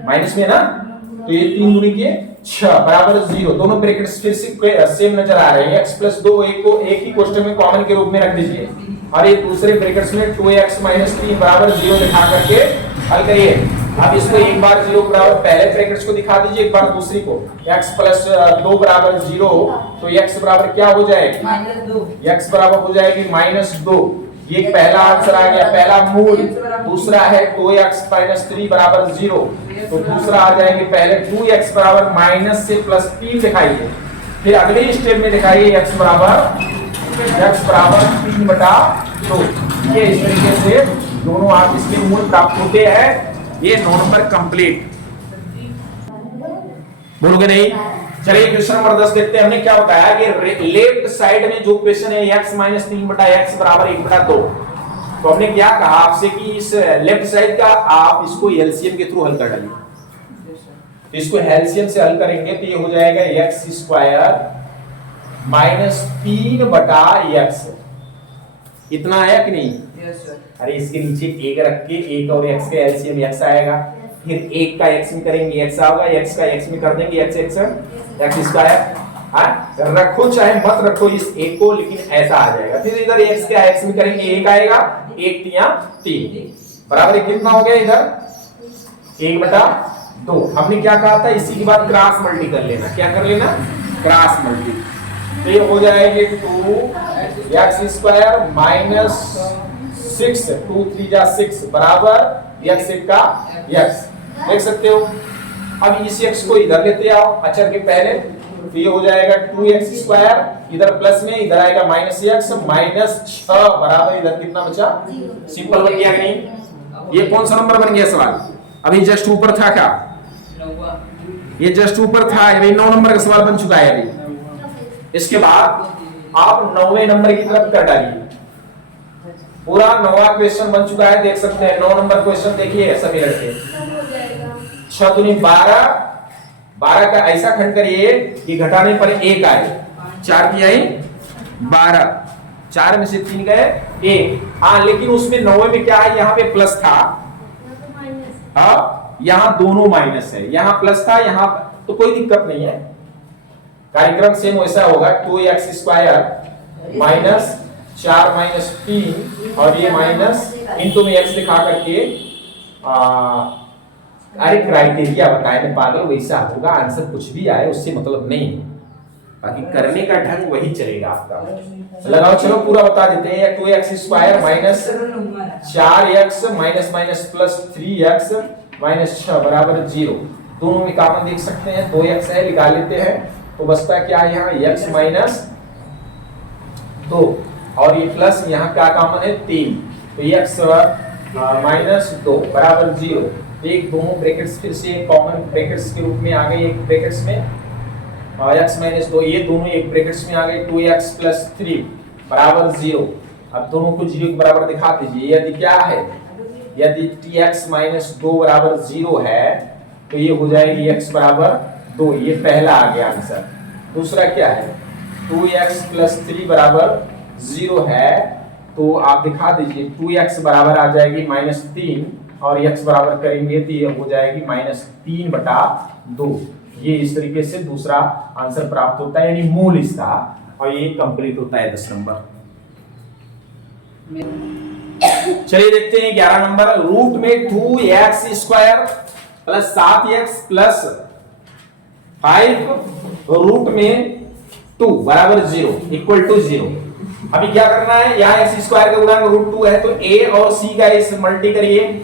माइनस में ना, तो ये 3 दूनी के 6 बराबर 0। दोनों ब्रैकेट्स फिर से सेम नजर आ रहे हैं, x प्लस 2 एक को एक ही कोष्टक में कॉमन के रूप में रख दीजिए और ये दूसरे ब्रैकेट्स में 2x माइनस 3 बराबर 0 दिखा करके हल करिए। अब इसको एक बार 0 बराबर पहले ब्रैकेट्स को दिखा दीजिए, एक बार दूसरी को। x प्लस 2 बराबर 0 तो x बराबर क्या हो जाएगी? x बराबर हो जाएगी -2। ये पहला आंसर आ गया, पहला मूल। दूसरा है 2x माइनस 3 बराबर 0, तो दूसरा आ जाएंगे पहले 2x बराबर माइनस से प्लस 3 दिखाइए, फिर अगले स्टेप में दिखाइए x बराबर 3/2। ये इस तरीके से दोनों आप इसके मूल प्राप्त होते हैं। ये 9 नंबर कंप्लीट। बोलोगे नहीं? चलिए क्वेश्चन नंबर 10 देखते हैं। हमने क्या बताया कि लेफ्ट साइड में जो क्वेश्चन है x माइनस 3/x बराबर 1/2, तो हमने क्या कहा आपसे कि इस लेफ्ट साइड का आप इसको एलसीएम के थ्रू हल कर डालिए। तो इसको एलसीएम से हल करेंगे तो ये हो जाएगा x² माइनस 3/x। इतना है कि नहीं? Yes sir. अरे इसके नीचे 1 रख के 1 और x का एलसीएम x आएगा, फिर 1 का x में करेंगे x आओगे, x का x में कर देंगे x स्क्वायर। हाँ रखो चाहे मत रखो इस 1 को, लेकिन ऐसा आ जाएगा। फिर इधर x का x में करेंगे 1 आएगा, 1 3 बराबर कितना हो गया? इधर 1/2 2। हमने क्या कहा था, इसी के बाद क्रॉस मल्टी कर लेना। क्या कर लेना, क्रॉस मल्टी। तो ये हो जाएगी 2x² माइनस 6, 2 3 जा 6 बराबर x का x। देख सकते हो। अब इस x को इधर लेते आओ अचर के पहले, तो ये हो जाएगा 2x², इधर प्लस में, इधर आएगा माइनस x, माइनस 6 बराबर इधर कितना बचा, सिंपल बन गया कि नहीं। ये कौन सा नंबर बन गया सवाल, अभी जस्ट ऊपर था क्या, ये जस्ट ऊपर था, ये 9 नंबर का सवाल बन चुका है अभी। इसके बाद आप 9वें नंबर की तरफ कर डालिए। पूरा 9वां क्वेश्चन बन चुका है, देख सकते हैं। 9 नंबर क्वेश्चन देखिए सभी लड़के। 6 दूनी 12, 12 का ऐसा खंड करिए कि घटाने पर 1 आए। 4 की आई 12, 4 में से 3 गए 1। हाँ, लेकिन उसमें 9वें में क्या है, यहाँ पे प्लस था, यहाँ दोनों माइनस है, यहाँ प्लस था, यहाँ तो कोई दिक्कत नहीं है। कार्यक्रम सेम वैसा होगा। 2x² माइनस 4 माइनस 3 और ये माइनस इनको में x दिखा करके अरे क्राइटेरिया बताए ना पागल, वैसा होगा। आंसर कुछ भी आए उससे मतलब नहीं, बाकी करने का ढंग वही चलेगा आपका। लगाओ, चलो पूरा बता देते हैं। 2x² minus 4x minus minus plus 3x minus 6 बराबर 0। दोनों में कॉमन देख सकते हैं, 2x है, निकाल लेते हैं। तो बचता क्या है यहाँ, x माइनस 2 और ये प्लस यहाँ क्या कॉमन है 3, तो x माइनस 2 बराबर 0। एक दोनों ब्रैकेट्स फिर से कॉमन ब्रैकेट्स के रूप में आ गए, एक ब्रैकेट्स में x माइनस 2, ये दोनों एक ब्रैकेट्स में आ गए। 2x प्लस 3 बराबर 0। अब दोनों को 0 के बराबर दिखा दीजिए। यदि क्या है, यदि tx माइनस 2 बराबर 0 है तो ये हो जाएगी x बराबर 2। ये पहला आ गया आंसर। दूसरा क्या है, 2x प्लस 3 बराबर 0 है, तो आप दिखा दीजिए 2x बराबर आ जाएगी माइनस 3 और x बराबर करेंगे तो ये हो जाएगी माइनस 3/2। ये इस तरीके से दूसरा आंसर प्राप्त होता है, यानी मूल इसका, और ये कंप्लीट होता है 10 नंबर। चलिए देखते हैं 11 नंबर। रूट में 2x² plus 7x plus 5 root में 2 बराबर 0 इक्वल टू 0। अभी क्या करना है, यहाँ x² का गुणांक √2 है, तो a और c का इस मल्टी करिए,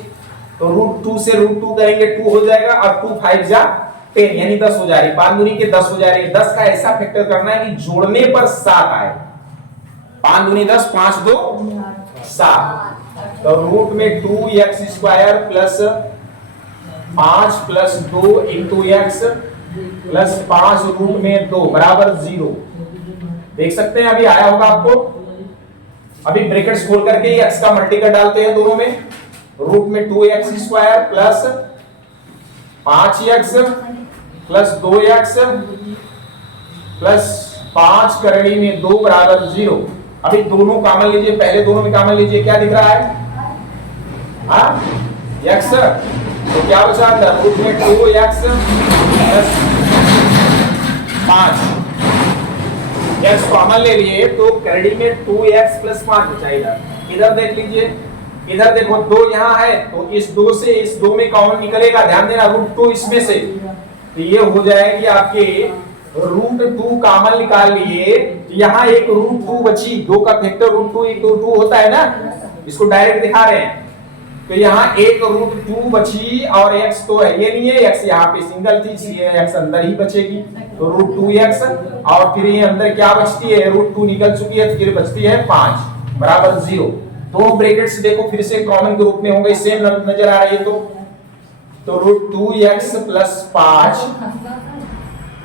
तो √2 से √2 करेंगे 2 हो जाएगा, और 2 5 जा 10 यानी 10 हो जा रही, 5 दूनी के 10 हो जा रही है। 10 का ऐसा फैक्टर करना है कि जोड़ने पर 7 आए। 5 दूनी 10, 5 2 7, तो रूट में 2x² plus 5 plus 2 into x plus 5 root में 2 बराबर 0। देख सकते हैं, अभी आया होगा आपको। अभी ब्रैकेट्स खोल करके ही x का मल्टीपल डालते हैं दोनों में। रूट में 2x² plus 5x plus 2x plus 5 करड़ी में 2 बराबर 0। अभी दोनों कॉमन लीजिए, पहले दोनों में कॉमन लीजिए, क्या दिख रहा है, x, तो क्या बचा अंदर, रूट में 2x प्लस 5, x कॉमन ले लिए तो करड़ी में 2x प्लस 5 बचा। इधर देख लीजिए, इधर देखो 2 यहाँ है, तो इस 2 से इस 2 में कॉमन निकलेगा, ध्यान देना, √2 इसमें से, तो ये हो जाएगी आपके √2 कॉमन निकाल लिए, यहाँ एक √2 बची, 2 का फैक्टर √2 एक √2 होता है ना, इसको डायरेक्ट दिखा रहे हैं, तो यहाँ एक √2 बची और x तो है ये नहीं है, x यहाँ पे सिंगल थी इसलिए x अंदर ही बचेगी, तो √2x, और फिर ये अंदर क्या बचती है, √2 निकल चुकी है, तो फिर बचती है 5 बराबर 0। दो ब्रैकेट्स देखो फिर से कॉमन के रूप में होंगे, सेम नजर आ रही है, तो √2x प्लस 5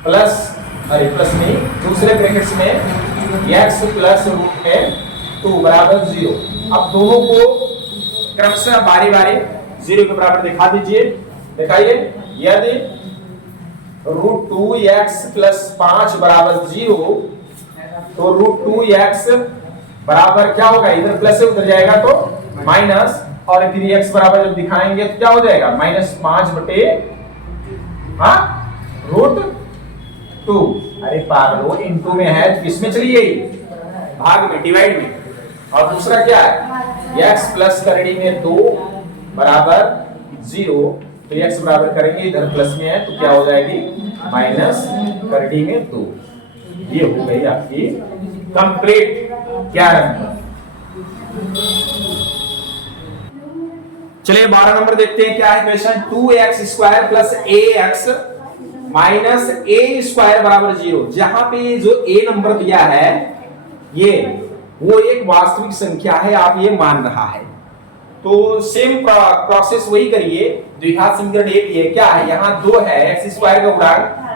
प्लस, अरे प्लस नहीं, दूसरे ब्रैकेट्स में x प्लस रूट में 2 बराबर 0। अब दोनों को क्रमशः बारी बारी 0 के बराबर दिखा दीजिए, दिखाइए। यदि √2x प्लस 5 बराबर 0, तो √2x बराबर क्या होगा, इधर प्लस से उधर जाएगा तो माइनस, और फिर x बराबर जब दिखाएंगे तो क्या हो जाएगा, -5 बटे √2। अरे पागल, वो इनटू में है, किसमें चली गई, भाग में, डिवाइड में। और दूसरा क्या है, x प्लस करड़ी में 2 बराबर 0, तो x बराबर करेंगे, इधर प्लस में है तो क्या हो जाएगी माइनस करड़ी में 2। ये हो गई आपकी कंप्लीट 11 नंबर। चलिए 12 नंबर देखते हैं क्या है question. 2x square plus ax minus a square बराबर 0। जहां पे जो a नंबर दिया है ये वो एक वास्तविक संख्या है, आप ये मान रहा है, तो सेम प्रोसेस वही करिए। द्विघात समीकरण एक ये क्या है, यहाँ 2 है, x स्क्वायर का गुणा,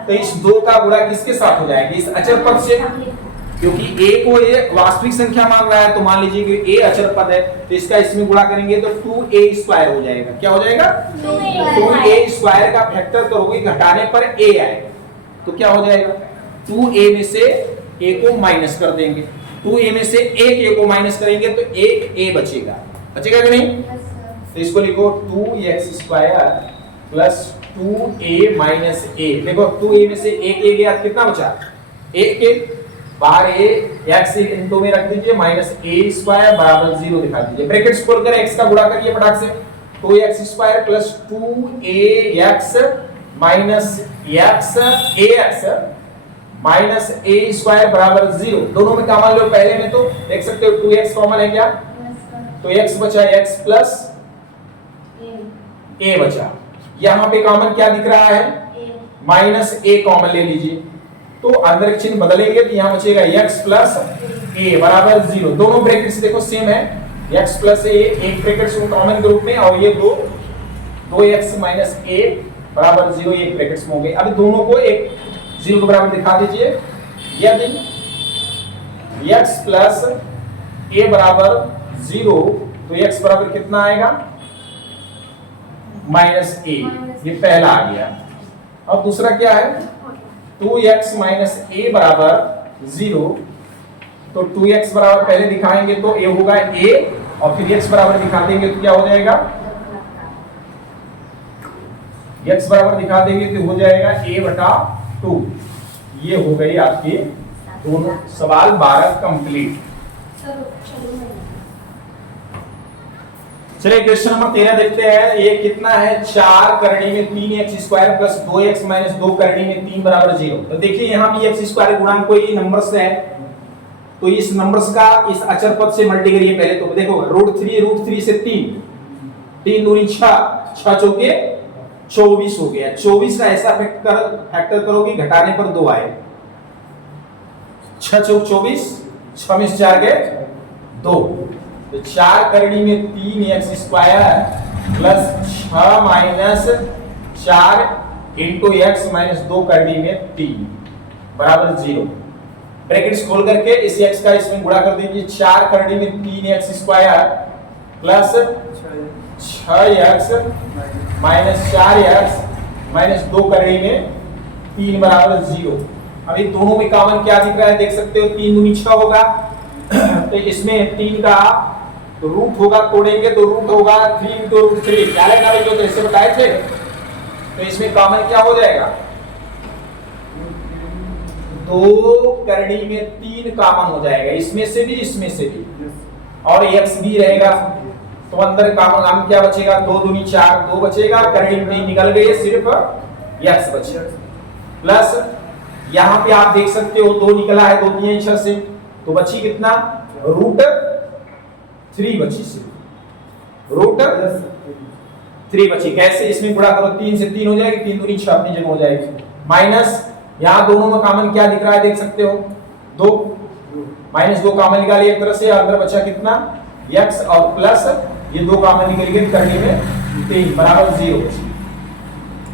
तो इस 2 का गुणा किसके साथ हो जाएगा, इस अचर पद से, क्योंकि a को ये वास्तविक संख्या मान रहा है, तो मान लीजिए कि a अचर पद है, तो इसका इसमें गुणा करेंगे तो 2a स्क्वायर हो जाएगा। क्या हो जाएगा 2a स्क्वायर का फैक्टर करोगे घटाने पर a आएगा, तो क्या हो जाएगा 2a में से a को माइनस कर देंगे, 2a में से एक a को माइनस करेंगे तो एक a बचेगा, बचेगा कि नहीं। तो इसको लिखो 2x square plus 2a minus a। देखो 2a में से एक a गया, कितना बचा, एक के बाहर a, x इनटू में रख दीजिए, माइनस a स्क्वायर बराबर 0 दिखा दीजिए, ब्रैकेट खोल कर x का गुणा करिए फटाक से, 2x square plus 2ax minus x ax minus a square बराबर 0। दोनों में कॉमन लो, पहले में तो देख सकते हो 2x कॉमन है क्या, तो x बचा x प्लस a बचा, यहाँ पे कॉमन क्या दिख रहा है माइनस a कॉमन ले लीजिए, तो अंदर चिन्ह बदलेंगे तो यहाँ बचेगा x प्लस a बराबर 0। दोनों ब्रैकेट से देखो सेम है, x प्लस a एक ब्रैकेट से कॉमन के रूप में, और ये 2x माइनस a बराबर 0 एक ब्रैकेट में हो गए। अभी दोनों को एक 0 के बराबर दिखा दीजिए, यदि x प्लस a बराबर 0 तो x बराबर कितना आएगा माइनस a, ये पहला आ गया। अब दूसरा क्या है 2x माइनस a बराबर 0, तो 2x बराबर पहले दिखाएंगे तो a होगा a, और फिर x बराबर दिखा देंगे तो क्या हो जाएगा, x बराबर दिखा देंगे तो हो जाएगा a बटा 2। ये हो गई आपकी दोनों सवाल 12 कंप्लीट। चलिए क्वेश्चन नंबर 13 देखते हैं। ये कितना है, 4 करनी में 3x square plus 2x minus 2 करनी में 3 बराबर 0। तो देखिए यहाँ भी x स्क्वायर गुणांक कोई नंबर्स है, तो इस नंबर्स का इस अचर पद से मल्टी करिए पहले, तो देखो √3 से 3 दूनी 6 चौके 24 हो गया। 24 का ऐसा फैक्टर करोगे घटाने पर 2 आए, 6 चौक 24, 6 में 4 गए 2, तो 4 करनी में 3x square plus 6 minus 4 into x minus 2 करनी में 3 बराबर 0। ब्रैकेट्स खोल करके इस x का इसमें गुणा कर दीजिए, 4 करनी में 3x square plus 6x minus 4x minus 2 करनी में 3 बराबर 0। अभी दोनों में कॉमन क्या दिख रहा है, देख सकते हो 3 दूनी 6 होगा, तो इसमें 3 का तो रूट होगा, तोड़ेंगे तो रूट होगा 3 into √3, पहले का जो ऐसे बताए थे, तो इसमें कॉमन क्या हो जाएगा 2 करनी में 3 कॉमन हो जाएगा, इसमें से भी इसमें से भी, और x भी रहेगा, तो अंदर कॉमन हम क्या बचेगा 2 दूनी 4, 2 बचेगा, करनी में 3 निकल गई, सिर्फ x बचेगा। प्लस यहाँ पे आप देख सकते हो 2 निकला है, 2 3 6 से, तो बची कितना √3 बची, सिर्फ √3 बची। कैसे, इसमें गुणा करो 3 से 3 हो जाएगी, 3 दूनी 6 अपनी जगह हो जाएगी, माइनस यहाँ दोनों में कॉमन क्या दिख रहा है देख सकते हो 2, माइनस 2 कॉमन निकालिए एक तरह से, अंदर बचा कितना x, और प्लस ये 2 कॉमन निकल गए करने में 3 बराबर 0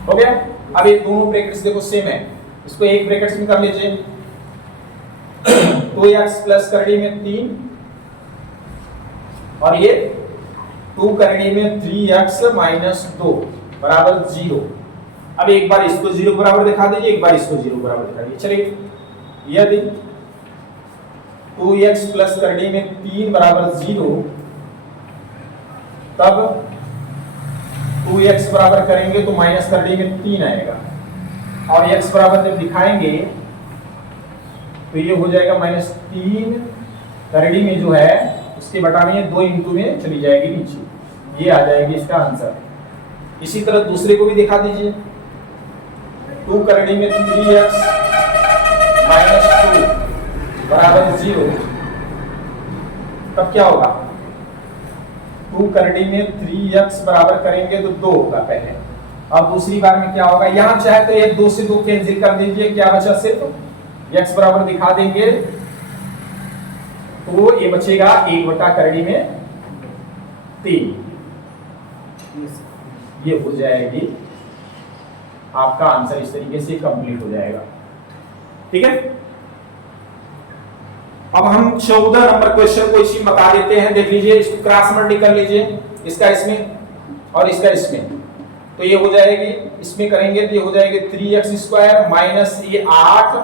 हो गया। अब ये दोनों ब्रैकेट्स देखो सेम है, इसको एक ब्रैकेट्स में कर लीजिए, 2x प्लस करनी में 3 और ये 2 करनी में 3x माइनस 2 बराबर 0। अब एक बार इसको 0 बराबर दिखा दीजिए, एक बार इसको 0 बराबर दिखा दीजिए। चलिए यदि 2x प्लस करनी में 3 बराबर 0, तब 2x बराबर करेंगे तो माइनस करने में 3 आएगा, और x बराबर जब दिखाएंगे तो ये हो जाएगा -3 करनी में जो है उसके बटा में 2 इंटू में चली जाएगी नीचे, ये आ जाएगी इसका आंसर। इसी तरह दूसरे को भी दिखा दीजिए। 2 करड़ी में 3x माइनस 2 बराबर 0, तब क्या होगा? 2 करड़ी में 3x बराबर करेंगे तो 2 होगा पहले। अब दूसरी बार में क्या होगा? यहां चाहे तो 1 2 से 2 कैंसिल कर दीजिए, क्या बचा? सिर्फ x बराबर दिखा देंगे तो ये बचेगा 1 बटा करड़ी में 3। ये हो जाएगी आपका आंसर, इस तरीके से कंप्लीट हो जाएगा। ठीक है, अब हम 14 नंबर क्वेश्चन को इसी बता देते हैं। देख लीजिए, इसको क्रॉस मल्टी कर लीजिए, इसका इसमें और इसका इसमें, तो ये हो जाएगी। इसमें करेंगे तो ये हो जाएगी 3x स्क्वायर माइनस ये 8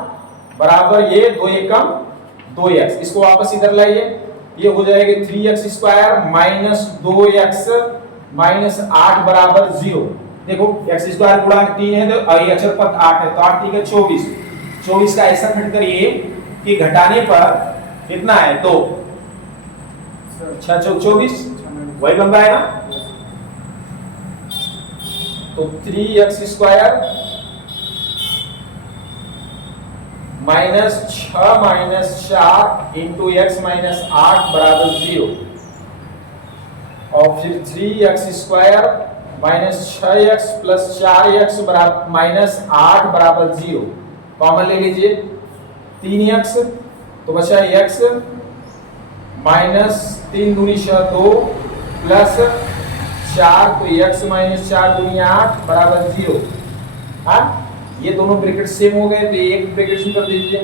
बराबर ये 2 एकम 2x। इसको वापस इधर लाइए, ये हो जाएगी 3x square minus 2x minus 8 बराबर 0। देखो x स्क्वायर गुणा 3 है तो ये अचर पद 8 है, तो 8 3 24। 24 का ऐसा खंड करिए कि घटाने पर कितना है? 2 6 चौक 24, वही बन रहा है ना। तो 3x square minus 6 minus 4 into x minus 8 बराबर 0, और फिर 3x square minus 6x plus 4x बराबर माइनस 8 बराबर 0। कॉमन ले लीजिए, 3x तो बचा x माइनस 3 दूनी 6 2 प्लस 4 तो x माइनस 4 दूनी 8 बराबर 0। हाँ, ये दोनों ब्रैकेट सेम हो गए तो एक ब्रैकेट में कर दीजिए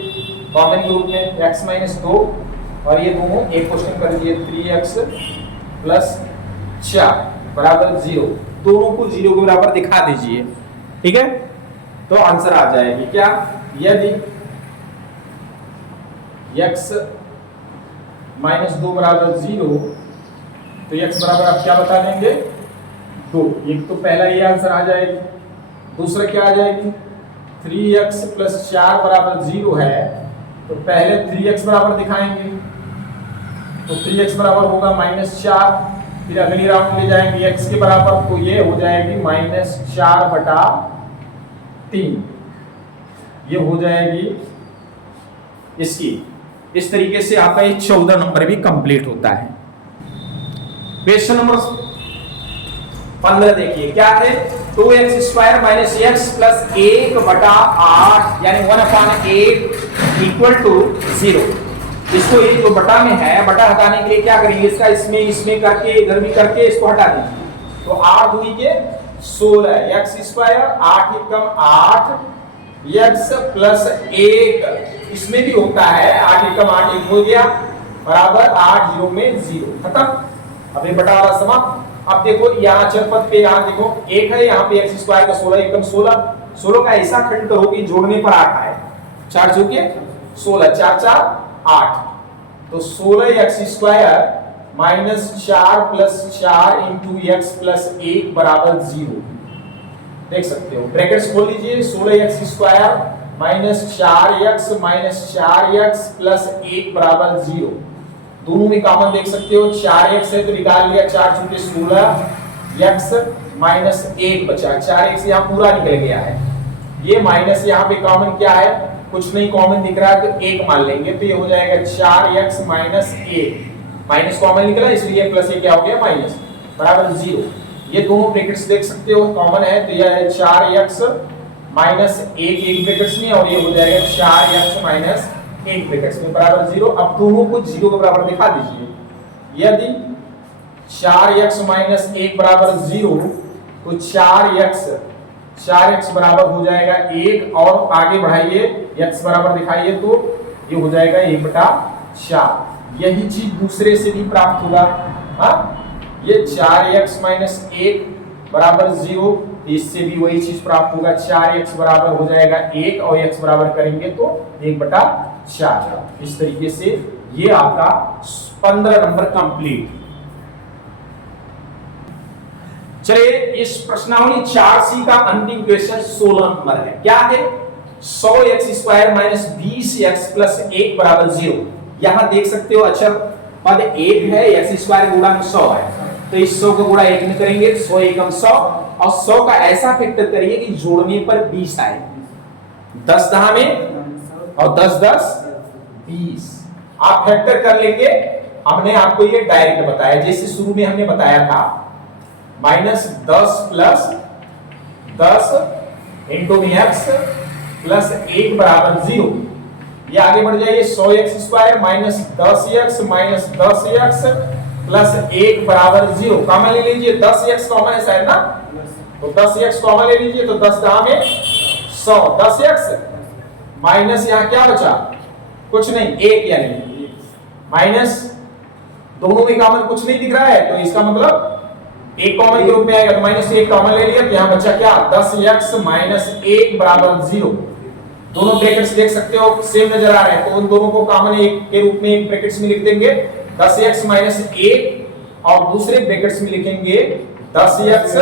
कॉमन के रूप में, x माइनस 2 और ये दोनों एक क्वेश्चन कर दीजिए 3x प्लस 4 बराबर 0। दोनों को 0 के बराबर दिखा दीजिए। ठीक है, तो आंसर आ जाएगी क्या? यदि x माइनस 2 बराबर 0 तो x बराबर आप क्या बता देंगे? 2। एक तो पहला ये आंसर आ जाएगी। दूसरा क्या आ जाएगी? 3x प्लस 4 बराबर 0 है, तो पहले 3x बराबर दिखाएंगे, तो 3x बराबर होगा माइनस 4। फिर अगली राउंड ले जाएंगे x के बराबर, तो ये हो जाएगी माइनस 4 बटा 3। ये हो जाएगी इसकी। इस तरीके से आपका ये 14 नंबर भी कंप्लीट होता है। क्वेश्चन नंबर 15 देखिए क्या है? 2x square minus x plus 1 बटा 8 यानी 1/8 इक्वल टू 0। इसको ये जो बटा में है, बटा हटाने के लिए क्या करेंगे? इसका इसमें करके इधर भी करके इसको हटा दीजिए, तो 8 दूनी के 16 x स्क्वायर 8 एकम 8 x प्लस 1 इसमें भी होता है 8 एकम 8 1 हो गया बराबर 8 0 में 0 खत्म। अब ये बटा वाला समाप्त। अब देखो यहाँ अचर पद पे, यहाँ देखो 1 है, यहाँ पे x स्क्वायर का 16 एकम 16। 16 का ऐसा खंड करो कि जोड़ने पर 8 आए, 4 चौके 16 4 4 8, तो 16x square minus 4 plus 4 into x plus 1 बराबर 0। देख सकते हो, ब्रैकेट्स खोल लीजिए। 16x square minus 4x minus 4x plus 1 बराबर 0। दोनों में कॉमन देख सकते हो, 4x है तो निकाल लिया, 4 चूके 16 x माइनस 1 बचा, 4x यहाँ पूरा निकल गया है। ये माइनस यहाँ पे कॉमन क्या है? कुछ नहीं कॉमन दिख रहा है तो 1 मान लेंगे, तो ये हो जाएगा 4x माइनस 1। माइनस कॉमन निकला इसलिए प्लस ये क्या हो गया माइनस बराबर 0। ये दोनों ब्रैकेट्स देख सकते हो कॉमन है, तो यह है 4x माइनस 1 एक ब्रैकेट्स में, और ये हो जाएगा 4x माइनस 1 ब्रैकेट्स में बराबर 0। अब दोनों को 0 के बराबर दिखा दीजिए। यदि 4x माइनस 1 बराबर 0 तो 4x बराबर हो जाएगा 1, और आगे बढ़ाइए x बराबर दिखाइए तो ये हो जाएगा 1/4। यही चीज दूसरे से भी प्राप्त होगा। हाँ, ये 4x माइनस 1 बराबर 0, इससे भी वही चीज प्राप्त होगा। 4x बराबर हो जाएगा 1 और x बराबर करेंगे तो 1/4। इस तरीके से ये आपका 15 नंबर कंप्लीट। चलिए इस प्रश्नावली 4C का अंतिम क्वेश्चन 16 नंबर है। क्या है? 100x square minus 20x plus 1 बराबर 0। यहां देख सकते हो अचर पद 1 है, x स्क्वायर गुणा 100 है, तो इस 100 को गुणा 1 में करेंगे 100 एकम 100, और 100 का ऐसा फैक्टर करिए कि जोड़ने पर 20 आए। 10 दहा में और 10 10 20 आप फैक्टर कर लेंगे। हमने आपको ये डायरेक्ट बताया, जैसे शुरू में हमने बताया था -10 प्लस 10 इंटू x प्लस 1 बराबर 0। ये आगे बढ़ जाइए 100x square minus 10x minus 10x plus 1 बराबर 0। कॉमन ले लीजिए, 10x कॉमन है शायद ना, तो 10x कॉमन ले लीजिए, तो 10 दहा में 100, 10x माइनस यहाँ क्या बचा, कुछ नहीं, 1 यानी माइनस दोनों में कॉमन कुछ नहीं दिख रहा है, तो इसका मतलब एक कॉमन के रूप में आएगा, तो -1 कॉमन ले लिया, तो यहाँ बचा क्या 10x माइनस 1 बराबर 0। दोनों ब्रैकेट्स देख सकते हो सेम नजर आ रहे हैं, तो उन दोनों को कॉमन एक के रूप में एक ब्रैकेट्स में लिख देंगे 10x माइनस 1 और दूसरे ब्रैकेट्स में लिखेंगे 10x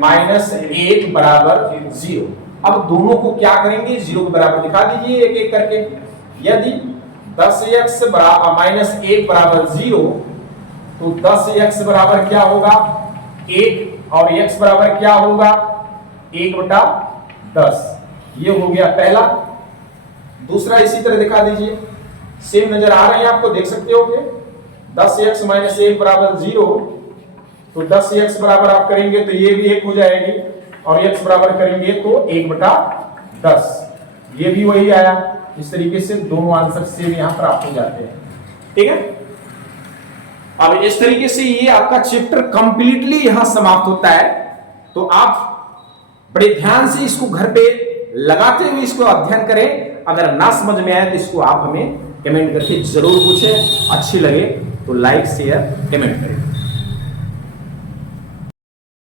माइनस 1 बराबर 0। अब दोनों को क्या करेंगे, 0 के बराबर दिखा दीजिए एक एक करके। यदि 10x माइनस 1 बराबर 0 तो 10x बराबर क्या होगा 1 और x बराबर क्या होगा 1/10। ये हो गया पहला। दूसरा इसी तरह दिखा दीजिए, सेम नजर आ रहे हैं आपको, देख सकते हो कि 10x माइनस 1 बराबर 0, तो 10x बराबर आप करेंगे तो ये भी 1 हो जाएगी और x बराबर करेंगे तो 1/10। ये भी वही आया। इस तरीके से दोनों आंसर सेम यहां प्राप्त हो जाते हैं। ठीक है, अब इस तरीके से ये आपका चैप्टर कंप्लीटली यहां समाप्त होता है। तो आप बड़े ध्यान से इसको घर पे लगाते हुए इसको अध्ययन करें। अगर ना समझ में आए तो इसको आप हमें कमेंट करके जरूर पूछें। अच्छी लगे तो लाइक शेयर कमेंट करें।